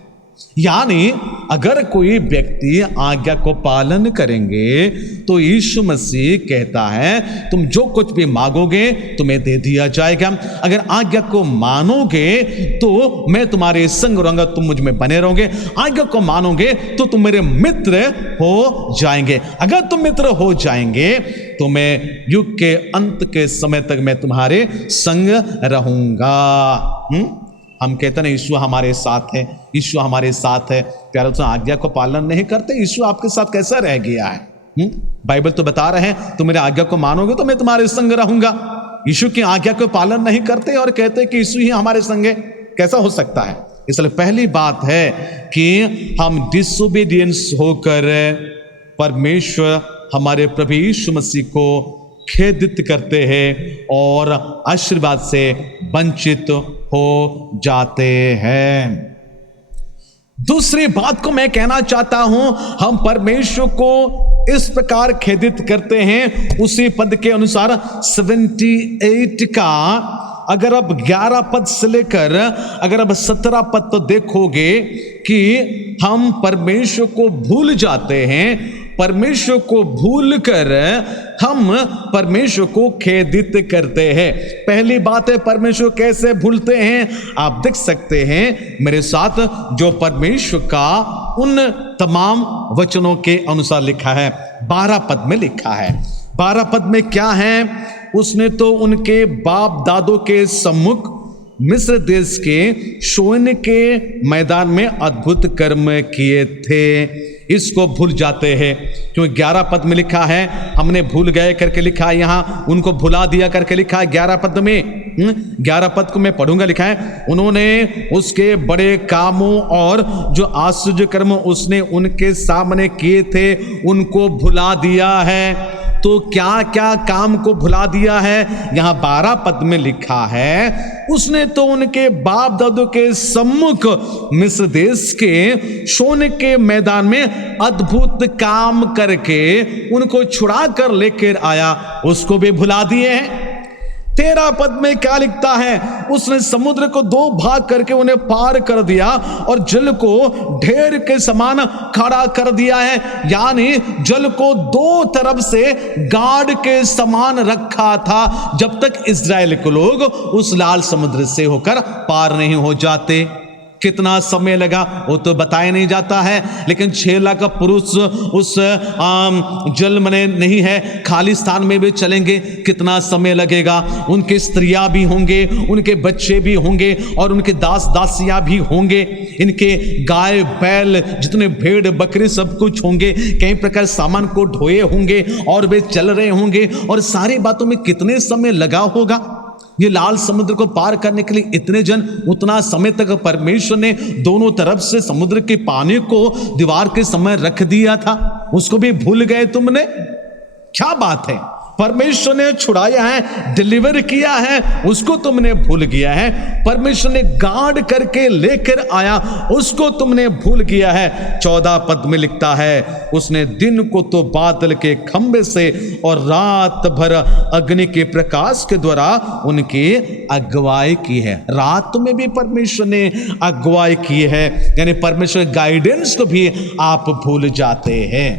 यानी अगर कोई व्यक्ति आज्ञा को पालन करेंगे तो यीशु मसीह कहता है तुम जो कुछ भी मांगोगे तुम्हें दे दिया जाएगा। अगर आज्ञा को मानोगे तो मैं तुम्हारे संग रहूंगा, तुम मुझ में बने रहोगे। आज्ञा को मानोगे तो तुम मेरे मित्र हो जाएंगे। अगर तुम मित्र हो जाएंगे तो मैं युग के अंत के समय तक मैं तुम्हारे संग रहूंगा। हम कहते हैं यीशु हमारे साथ है, यीशु हमारे साथ है। प्यारे दोस्तों, आज्ञा को पालन नहीं करते, यीशु आपके साथ कैसा रह गया है? बाइबल तो बता रहे हैं तुम मेरे आज्ञा को मानोगे तो मैं तुम्हारे संग रहूंगा। यीशु की आज्ञा को पालन नहीं करते और कहते कि यीशु ही हमारे संग है, कैसा हो सकता है? इसलिए पहली बात है कि हम डिसोबीडियंस होकर परमेश्वर हमारे प्रभु यीशु मसीह को खेदित करते हैं और आशीर्वाद से वंचित हो जाते हैं। दूसरी बात को मैं कहना चाहता हूं, हम परमेश्वर को इस प्रकार खेदित करते हैं। उसी पद के अनुसार 78 का अगर अब 11 पद से लेकर अगर अब 17 पद तो देखोगे कि हम परमेश्वर को भूल जाते हैं। परमेश्वर को भूलकर हम परमेश्वर को खेदित करते हैं। पहली बात है, परमेश्वर कैसे भूलते हैं? आप देख सकते हैं मेरे साथ, जो परमेश्वर का उन तमाम वचनों के अनुसार लिखा है। 12 पद में लिखा है। 12 पद में क्या है? उसने तो उनके बाप दादों के सम्मुख मिस्र देश के सोने के मैदान में अद्भुत कर्म किए थे। इसको भूल जाते हैं क्योंकि 11 पद में लिखा है, हमने भूल गए करके लिखा है, यहाँ उनको भुला दिया करके लिखा है 11 पद में। 11 पद को मैं पढ़ूंगा, लिखा है उन्होंने उसके बड़े कामों और जो आश्चर्य कर्म उसने उनके सामने किए थे उनको भुला दिया है। तो क्या क्या काम को भुला दिया है? यहां 12 पद में लिखा है, उसने तो उनके बाप दादों के सम्मुख मिस्र देश के सोने के मैदान में अद्भुत काम करके उनको छुड़ा कर लेकर आया, उसको भी भुला दिए हैं। 13 पद में क्या लिखता है? उसने समुद्र को 2 भाग करके उन्हें पार कर दिया और जल को ढेर के समान खड़ा कर दिया है। यानी जल को 2 तरफ से गाड़ के समान रखा था, जब तक इस्राएल के लोग उस लाल समुद्र से होकर पार नहीं हो जाते। कितना समय लगा वो तो बताया नहीं जाता है, लेकिन 6 लाख पुरुष उस जल में नहीं है, खाली स्थान में भी चलेंगे, कितना समय लगेगा? उनके स्त्रियां भी होंगे, उनके बच्चे भी होंगे और उनके दास दासियां भी होंगे, इनके गाय बैल जितने भेड़ बकरी सब कुछ होंगे, कई प्रकार सामान को ढोए होंगे और वे चल रहे होंगे। और सारी बातों में कितने समय लगा होगा? ये लाल समुद्र को पार करने के लिए इतने जन, उतना समय तक परमेश्वर ने दोनों तरफ से समुद्र के पानी को दीवार के समय रख दिया था, उसको भी भूल गए तुमने? क्या बात है? परमेश्वर ने छुड़ाया है, डिलीवर किया है, उसको तुमने भूल गया है। परमेश्वर ने गाड़ करके लेकर आया, उसको तुमने भूल गया है। 14 पद में लिखता है, उसने दिन को तो बादल के खंबे से और रात भर अग्नि के प्रकाश के द्वारा उनकी अगुवाई की है। रात में भी परमेश्वर ने अगुवाई की है, यानी परमेश्वर गाइडेंस को भी आप भूल जाते हैं।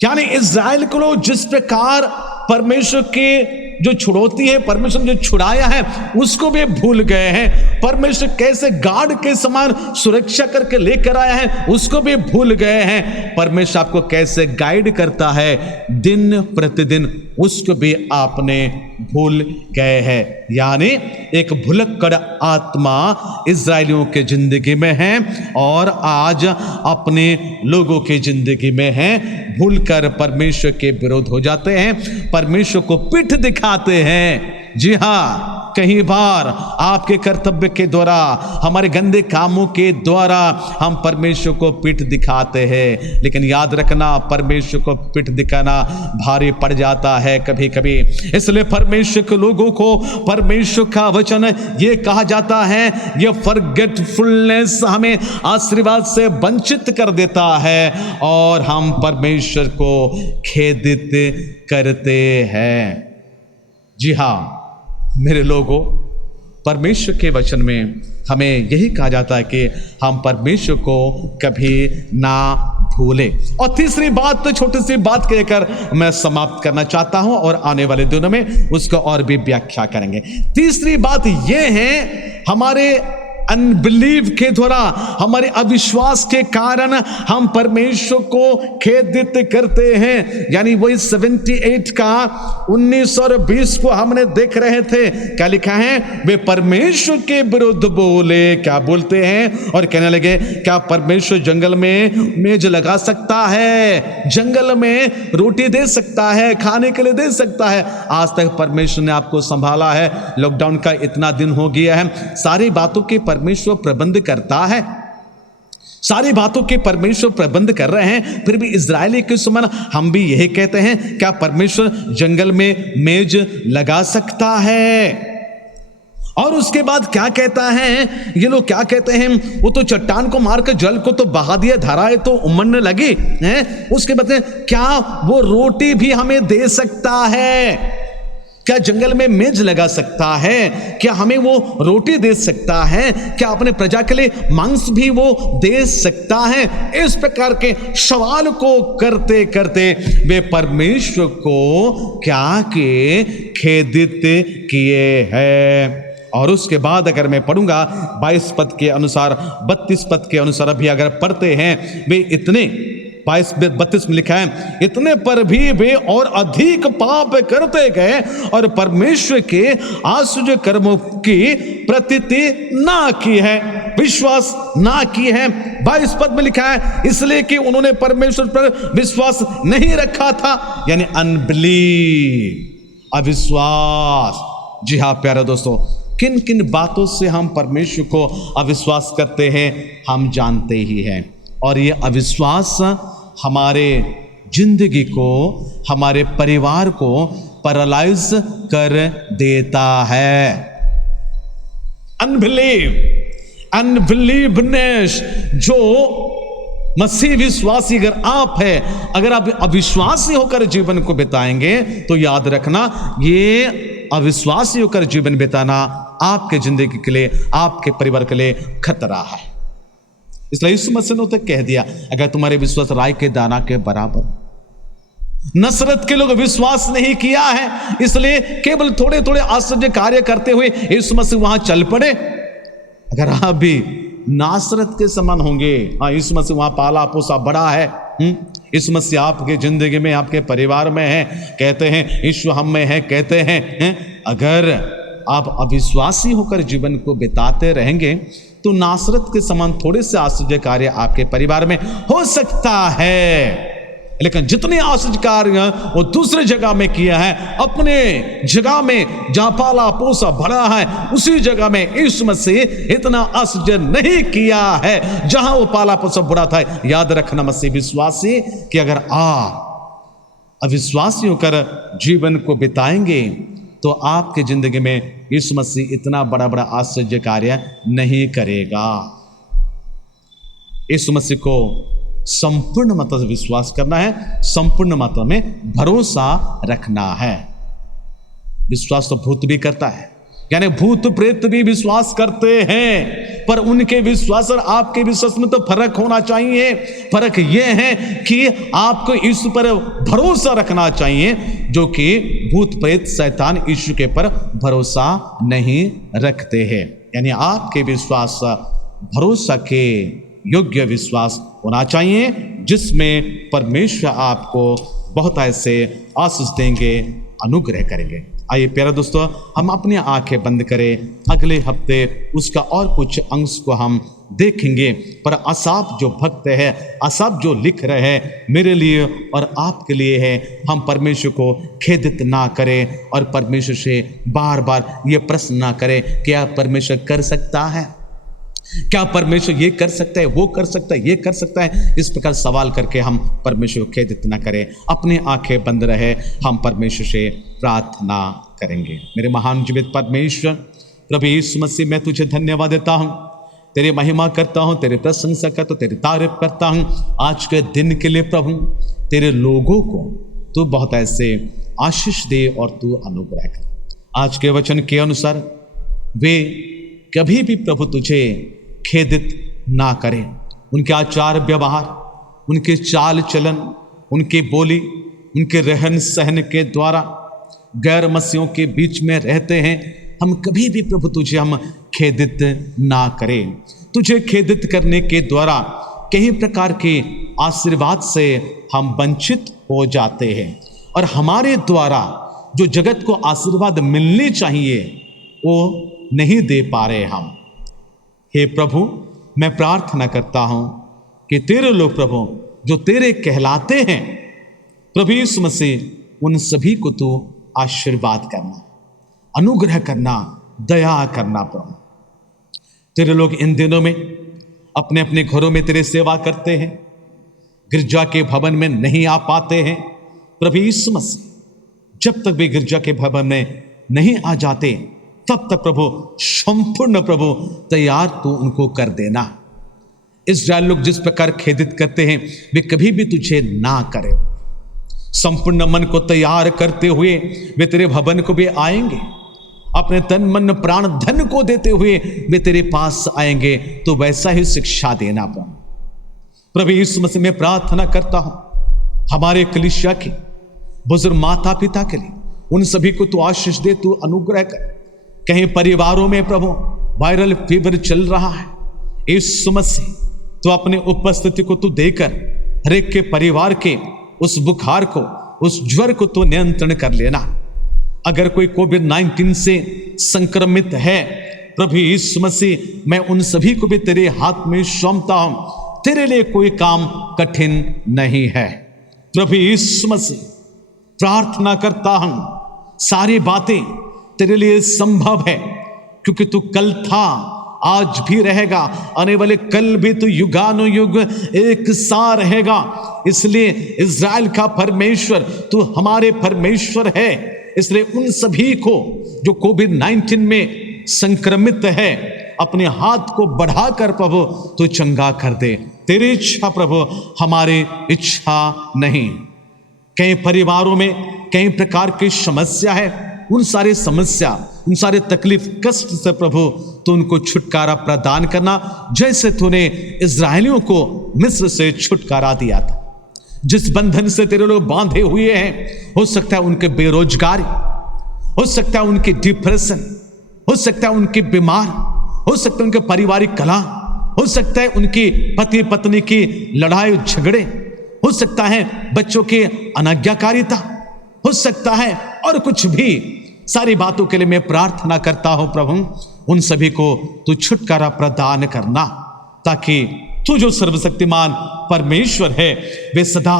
यानी इज़राइल को लोग जिस प्रकार परमेश्वर के जो छुड़ौती है, परमेश्वर ने जो छुड़ाया है, उसको भी भूल गए हैं। परमेश्वर कैसे गार्ड के समान सुरक्षा करके लेकर आया है, उसको भी भूल गए हैं। परमेश्वर आपको कैसे गाइड करता है दिन प्रतिदिन, उसको भी आपने भूल गए हैं। यानी एक भुलक्कड़ आत्मा इज़राइलियों के जिंदगी में है और आज अपने लोगों की जिंदगी में है। भूलकर परमेश्वर के विरोध हो जाते हैं, परमेश्वर को पीठ दिखाते हैं। जी हाँ, कई बार आपके कर्तव्य के द्वारा, हमारे गंदे कामों के द्वारा हम परमेश्वर को पीठ दिखाते हैं, लेकिन याद रखना परमेश्वर को पीठ दिखाना भारी पड़ जाता है कभी कभी। इसलिए परमेश्वर के लोगों को परमेश्वर का वचन ये कहा जाता है, ये फॉरगेटफुलनेस हमें आशीर्वाद से वंचित कर देता है और हम परमेश्वर को खेदित करते हैं। जी हाँ मेरे लोगों, परमेश्वर के वचन में हमें यही कहा जाता है कि हम परमेश्वर को कभी ना भूलें। और तीसरी बात, तो छोटी सी बात कहकर मैं समाप्त करना चाहता हूं और आने वाले दिनों में उसको और भी व्याख्या करेंगे। तीसरी बात यह है, हमारे अनबिलीव के द्वारा, हमारे अविश्वास के कारण हम परमेश्वर को खेदित करते हैं। यानी वही 78 का 19 और 20 को हमने देख रहे थे, क्या लिखा है, वे परमेश्वर के विरुद्ध बोले, क्या बोलते हैं, और कहने लगे क्या परमेश्वर जंगल में मेज लगा सकता है, जंगल में रोटी दे सकता है, खाने के लिए दे सकता है। आज तक परमेश्वर ने आपको संभाला है, लॉकडाउन का इतना दिन हो गया है, सारी बातों के परमेश्वर प्रबंध करता है, सारी बातों के परमेश्वर प्रबंध कर रहे हैं। फिर भी इजरायली के समान हम भी यही कहते हैं, क्या परमेश्वर जंगल में मेज लगा सकता है? और उसके बाद क्या कहता है, ये लोग क्या कहते हैं, वो तो चट्टान को मारकर जल को तो बहा दिया, धाराएं तो उमड़ने लगी हैं। उसके बाद क्या वो रोटी भी हमें दे सकता है? क्या जंगल में मेज लगा सकता है? क्या हमें वो रोटी दे सकता है? क्या अपने प्रजा के लिए मांस भी वो दे सकता है? इस प्रकार के सवाल को करते करते वे परमेश्वर को क्या के खेदित किए हैं। और उसके बाद अगर मैं पढ़ूंगा 22 पद के अनुसार, 32 पद के अनुसार अभी अगर पढ़ते हैं, वे इतने 22-32 में लिखा है, इतने पर भी वे और अधिक पाप करते गए और परमेश्वर के आश्चर्य कर्मों की प्रतीति ना की है, विश्वास ना की है। 22 पद में लिखा है, इसलिए कि उन्होंने परमेश्वर पर विश्वास नहीं रखा था, यानी अनबिलीव, अविश्वास। जी हाँ प्यारे दोस्तों, किन किन बातों से हम परमेश्वर को अविश्वास करते हैं हम जानते ही हैं, और ये अविश्वास हमारे जिंदगी को, हमारे परिवार को पैरालाइज कर देता है। अनबिलीवनेस, जो मसीह विश्वासी अगर आप है, अगर आप अविश्वासी होकर जीवन को बिताएंगे तो याद रखना, ये अविश्वासी होकर जीवन बिताना आपके जिंदगी के लिए, आपके परिवार के लिए खतरा है। इसलिए यीशु मसीह ने तो कह दिया, अगर तुम्हारे विश्वास राई के दाना के बराबर, नसरत के लोग विश्वास नहीं किया है, इसलिए केवल थोड़े थोड़े आश्चर्य कार्य करते हुए यीशु मसीह वहां चल पड़े। अगर आप भी नासरत के समान होंगे, हाँ यीशु मसीह वहां पाला पोसा बड़ा है, यीशु मसीह आपके जिंदगी में, आपके परिवार में है, कहते हैं यीशु हम में है, कहते हैं। अगर आप अविश्वासी होकर जीवन को बिताते रहेंगे तो नासरत के समान थोड़े से आश्चर्य कार्य आपके परिवार में हो सकता है, लेकिन जितने आश्चर्य कार्य वो दूसरे जगह में किया है, अपने जगह में जहां पाला पोसा भरा है, उसी जगह में यीशु मसीह इतना आश्चर्य नहीं किया है जहां वो पाला पोसा भरा था। याद रखना मसीह विश्वासी, कि अगर आप अविश्वासी होकर जीवन को बिताएंगे तो आपके जिंदगी में यीशु मसीह इतना बड़ा बड़ा आश्चर्य कार्य नहीं करेगा। यीशु मसीह को संपूर्ण मात्रा से विश्वास करना है, संपूर्ण मात्रा में भरोसा रखना है। विश्वास तो भूत भी करता है, यानी भूत प्रेत भी विश्वास करते हैं, पर उनके विश्वास और आपके विश्वास में तो फर्क होना चाहिए। फर्क यह है कि आपको यीशु पर भरोसा रखना चाहिए, जो कि भूत प्रेत शैतान यीशु के पर भरोसा नहीं रखते हैं। यानी आपके विश्वास भरोसा के योग्य विश्वास होना चाहिए, जिसमें परमेश्वर आपको बहुत ऐसे आशीष देंगे, अनुग्रह करेंगे। आइए प्यारे दोस्तों, हम अपनी आंखें बंद करें। अगले हफ्ते उसका और कुछ अंश को हम देखेंगे। पर आसाफ जो भक्त है, आसाफ जो लिख रहे हैं, मेरे लिए और आपके लिए है। हम परमेश्वर को खेदित ना करें और परमेश्वर से बार बार ये प्रश्न ना करें, क्या परमेश्वर कर सकता है, क्या परमेश्वर ये कर सकता है, वो कर सकता है, ये कर सकता है। इस प्रकार सवाल करके हम परमेश्वर को खेदित ना करें। अपनी आंखें बंद रहे, हम परमेश्वर से प्रार्थना करेंगे। मेरे महान जीवित परमेश्वर प्रभु यीशु मसीह, मैं तुझे धन्यवाद देता हूँ, तेरी महिमा करता हूँ, तेरी प्रशंसा करता हूँ, तेरी तारीफ करता हूँ आज के दिन के लिए। प्रभु तेरे लोगों को तू बहुत ऐसे आशीष दे और तू अनुग्रह कर। आज के वचन के अनुसार वे कभी भी प्रभु तुझे खेदित ना करें। उनके आचार व्यवहार, उनके चाल चलन, उनकी बोली, उनके रहन सहन के द्वारा गैर मसीहों के बीच में रहते हैं। हम कभी भी प्रभु तुझे हम खेदित ना करें। तुझे खेदित करने के द्वारा कई प्रकार के आशीर्वाद से हम वंचित हो जाते हैं और हमारे द्वारा जो जगत को आशीर्वाद मिलने चाहिए वो नहीं दे पा रहे हम। हे प्रभु, मैं प्रार्थना करता हूं कि तेरे लोग प्रभु जो तेरे कहलाते हैं, प्रभु यीशु मसीह, उन सभी को तू आशीर्वाद करना, अनुग्रह करना, दया करना। प्रभु तेरे लोग इन दिनों में अपने अपने घरों में तेरे सेवा करते हैं, गिरजा के भवन में नहीं आ पाते हैं। प्रभु यीशु मसीह, जब तक वे गिरजा के भवन में नहीं आ जाते तब तक प्रभु संपूर्ण प्रभु तैयार तो उनको कर देना। इस्राएल लोग जिस प्रकार खेदित करते हैं वे कभी भी तुझे ना करें। संपूर्ण मन को तैयार करते हुए वे तेरे भवन को भी आएंगे, अपने तन मन प्राण धन को देते हुए वे तेरे पास आएंगे। तो वैसा ही शिक्षा देना। प्रभु यीशु मसीह, मैं प्रार्थना करता हूं हमारे कलीसिया के बुजुर्ग माता पिता के लिए, उन सभी को तू आशीष दे, तू अनुग्रह कर। कहीं परिवारों में प्रभु वायरल फीवर चल रहा है, यीशु मसीह तो अपने उपस्थिति को तू देकर हर एक के परिवार के उस बुखार को, उस ज्वर को तू नियंत्रण कर लेना। अगर कोई कोविड-19 से संक्रमित है, प्रभु यीशु मसीह, मैं उन सभी को भी तेरे हाथ में सौंपता हूं। तेरे लिए कोई काम कठिन नहीं है। प्रभु यीशु मसीह, प्रार्थना करता हूं सारी बातें तेरे लिए संभव है, क्योंकि तू कल था, आज भी रहेगा, आने वाले कल भी तू युगानुयुग एक सा रहेगा। इसलिए इज़राइल का परमेश्वर तू हमारे परमेश्वर है। इसलिए उन सभी को जो कोविड-19 में संक्रमित है, अपने हाथ को बढ़ाकर प्रभु तू चंगा कर दे। तेरी इच्छा प्रभु, हमारी इच्छा नहीं। कई परिवारों में कई प्रकार की समस्या है, उन सारे समस्या, उन सारे तकलीफ कष्ट से प्रभु तो उनको छुटकारा प्रदान करना, जैसे तूने इज़राइलियों को मिस्र से छुटकारा दिया था। जिस बंधन से तेरे लोग बांधे हुए हैं, हो सकता है उनके बेरोजगारी, हो सकता है उनकी डिप्रेशन, हो सकता है उनकी बीमार, हो सकता है उनके पारिवारिक कलह, हो सकता है उनकी पति पत्नी की लड़ाई झगड़े, हो सकता है बच्चों की अनाज्ञाकारिता, हो सकता है और कुछ भी। सारी बातों के लिए मैं प्रार्थना करता हूं प्रभु, उन सभी को तू छुटकारा प्रदान करना, ताकि तू जो सर्वशक्तिमान परमेश्वर है वे सदा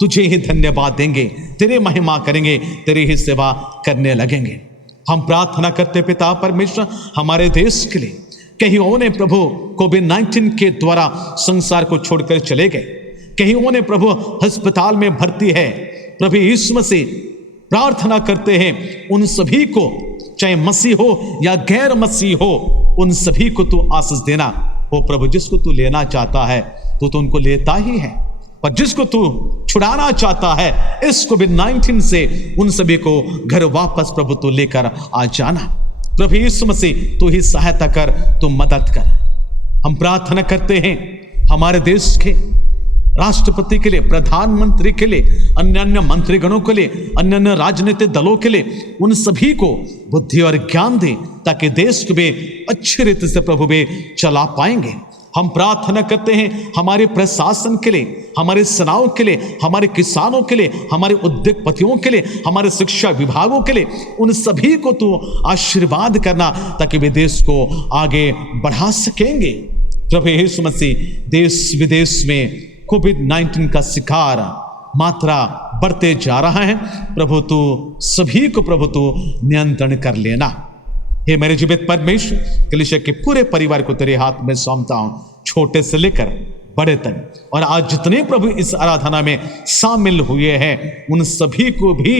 तुझे ही धन्यवाद देंगे, तेरे महिमा करेंगे, तेरी ही सेवा करने लगेंगे। हम प्रार्थना करते पिता परमेश्वर हमारे देश के लिए। कहीं उन्हें प्रभु कोविड-19 के द्वारा संसार को छोड़कर चले गए, कहीं उन्हें प्रभु अस्पताल में भर्ती है। प्रभु यीशु मसीह, प्रार्थना करते हैं उन सभी को, चाहे मसीह हो या गैर मसीह हो, उन सभी को तू आशीष देना। हो प्रभु, जिसको तू लेना चाहता है तो उनको लेता ही है, पर जिसको तू छुड़ाना चाहता है इस कोविड-19 से, उन सभी को घर वापस प्रभु तू लेकर आ जाना। प्रभु यीशु मसीह, तू ही सहायता कर, तू मदद कर। हम प्रार्थना करते हैं हमारे देश के राष्ट्रपति के लिए, प्रधानमंत्री के लिए, अन्य अन्य मंत्रीगणों के लिए, अन्य अन्य राजनीतिक दलों के लिए, उन सभी को बुद्धि और ज्ञान दे, ताकि देश को भी अच्छी रीति से प्रभु वे चला पाएंगे। हम प्रार्थना करते हैं हमारे प्रशासन के लिए, हमारे सेनाओं के लिए, हमारे किसानों के लिए, हमारे उद्योगपतियों के लिए, हमारे शिक्षा विभागों के लिए, उन सभी को तू आशीर्वाद करना ताकि वे देश को आगे बढ़ा सकेंगे। प्रभु यीशु मसीह, देश विदेश में कोविड-19 का शिकार मात्रा बढ़ते जा रहा है, प्रभु तू सभी को प्रभु तू नियंत्रण कर लेना। हे मेरे जीवित परमेश्वर, कलीसिया के पूरे परिवार को तेरे हाथ में सौंपता हूं, छोटे से लेकर बड़े तक। और आज जितने प्रभु इस आराधना में शामिल हुए हैं उन सभी को भी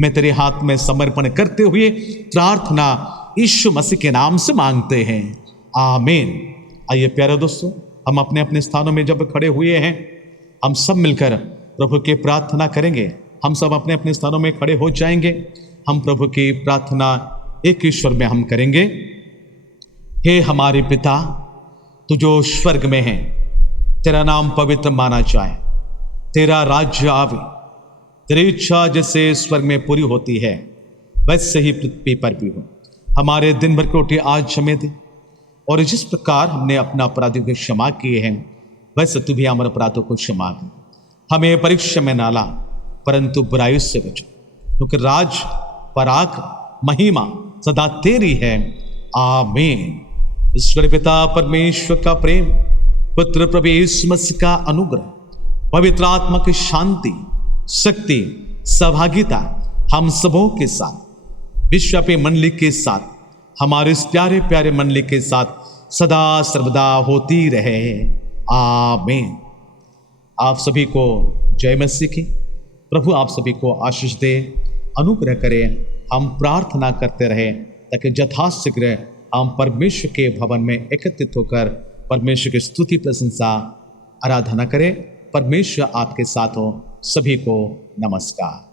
मैं तेरे हाथ में समर्पण करते हुए प्रार्थना यीशु मसीह के नाम से मांगते हैं, आमीन। आइए प्यारे दोस्तों, हम अपने अपने स्थानों में जब खड़े हुए हैं, हम सब मिलकर प्रभु की प्रार्थना करेंगे। हम सब अपने अपने स्थानों में खड़े हो जाएंगे। हम प्रभु की प्रार्थना एक ईश्वर में हम करेंगे। हे हमारे पिता, तू जो स्वर्ग में है, तेरा नाम पवित्र माना जाए, तेरा राज्य आवे, तेरी इच्छा जैसे स्वर्ग में पूरी होती है वैसे ही पृथ्वी पर भी हो। हमारे दिन भर की रोटी आज हमें दे, और जिस प्रकार हमने अपना अपराधियों को क्षमा किए हैं वैसे तू भी हमारे अपराधों को क्षमा दे। हमें परीक्षा में ना ला, परंतु बुराई से बचा, क्योंकि राज, पराक्रम, महिमा सदा तेरी है, आमीन। ईश्वर पिता परमेश्वर का प्रेम, पुत्र प्रभु यीशु मसीह का अनुग्रह, पवित्र आत्मा की शांति, शक्ति, सहभागिता हम सबों के साथ, विश्वव्यापी मंडली के साथ, हमारे इस प्यारे प्यारे मंडली के साथ सदा सर्वदा होती रहे, आमीन। आप सभी को जय मसीह की। प्रभु आप सभी को आशीष दे, अनुग्रह करे। हम प्रार्थना करते रहे ताकि यथाशीघ्र हम परमेश्वर के भवन में एकत्रित होकर परमेश्वर की स्तुति, प्रशंसा, आराधना करें। परमेश्वर आपके साथ हो। सभी को नमस्कार।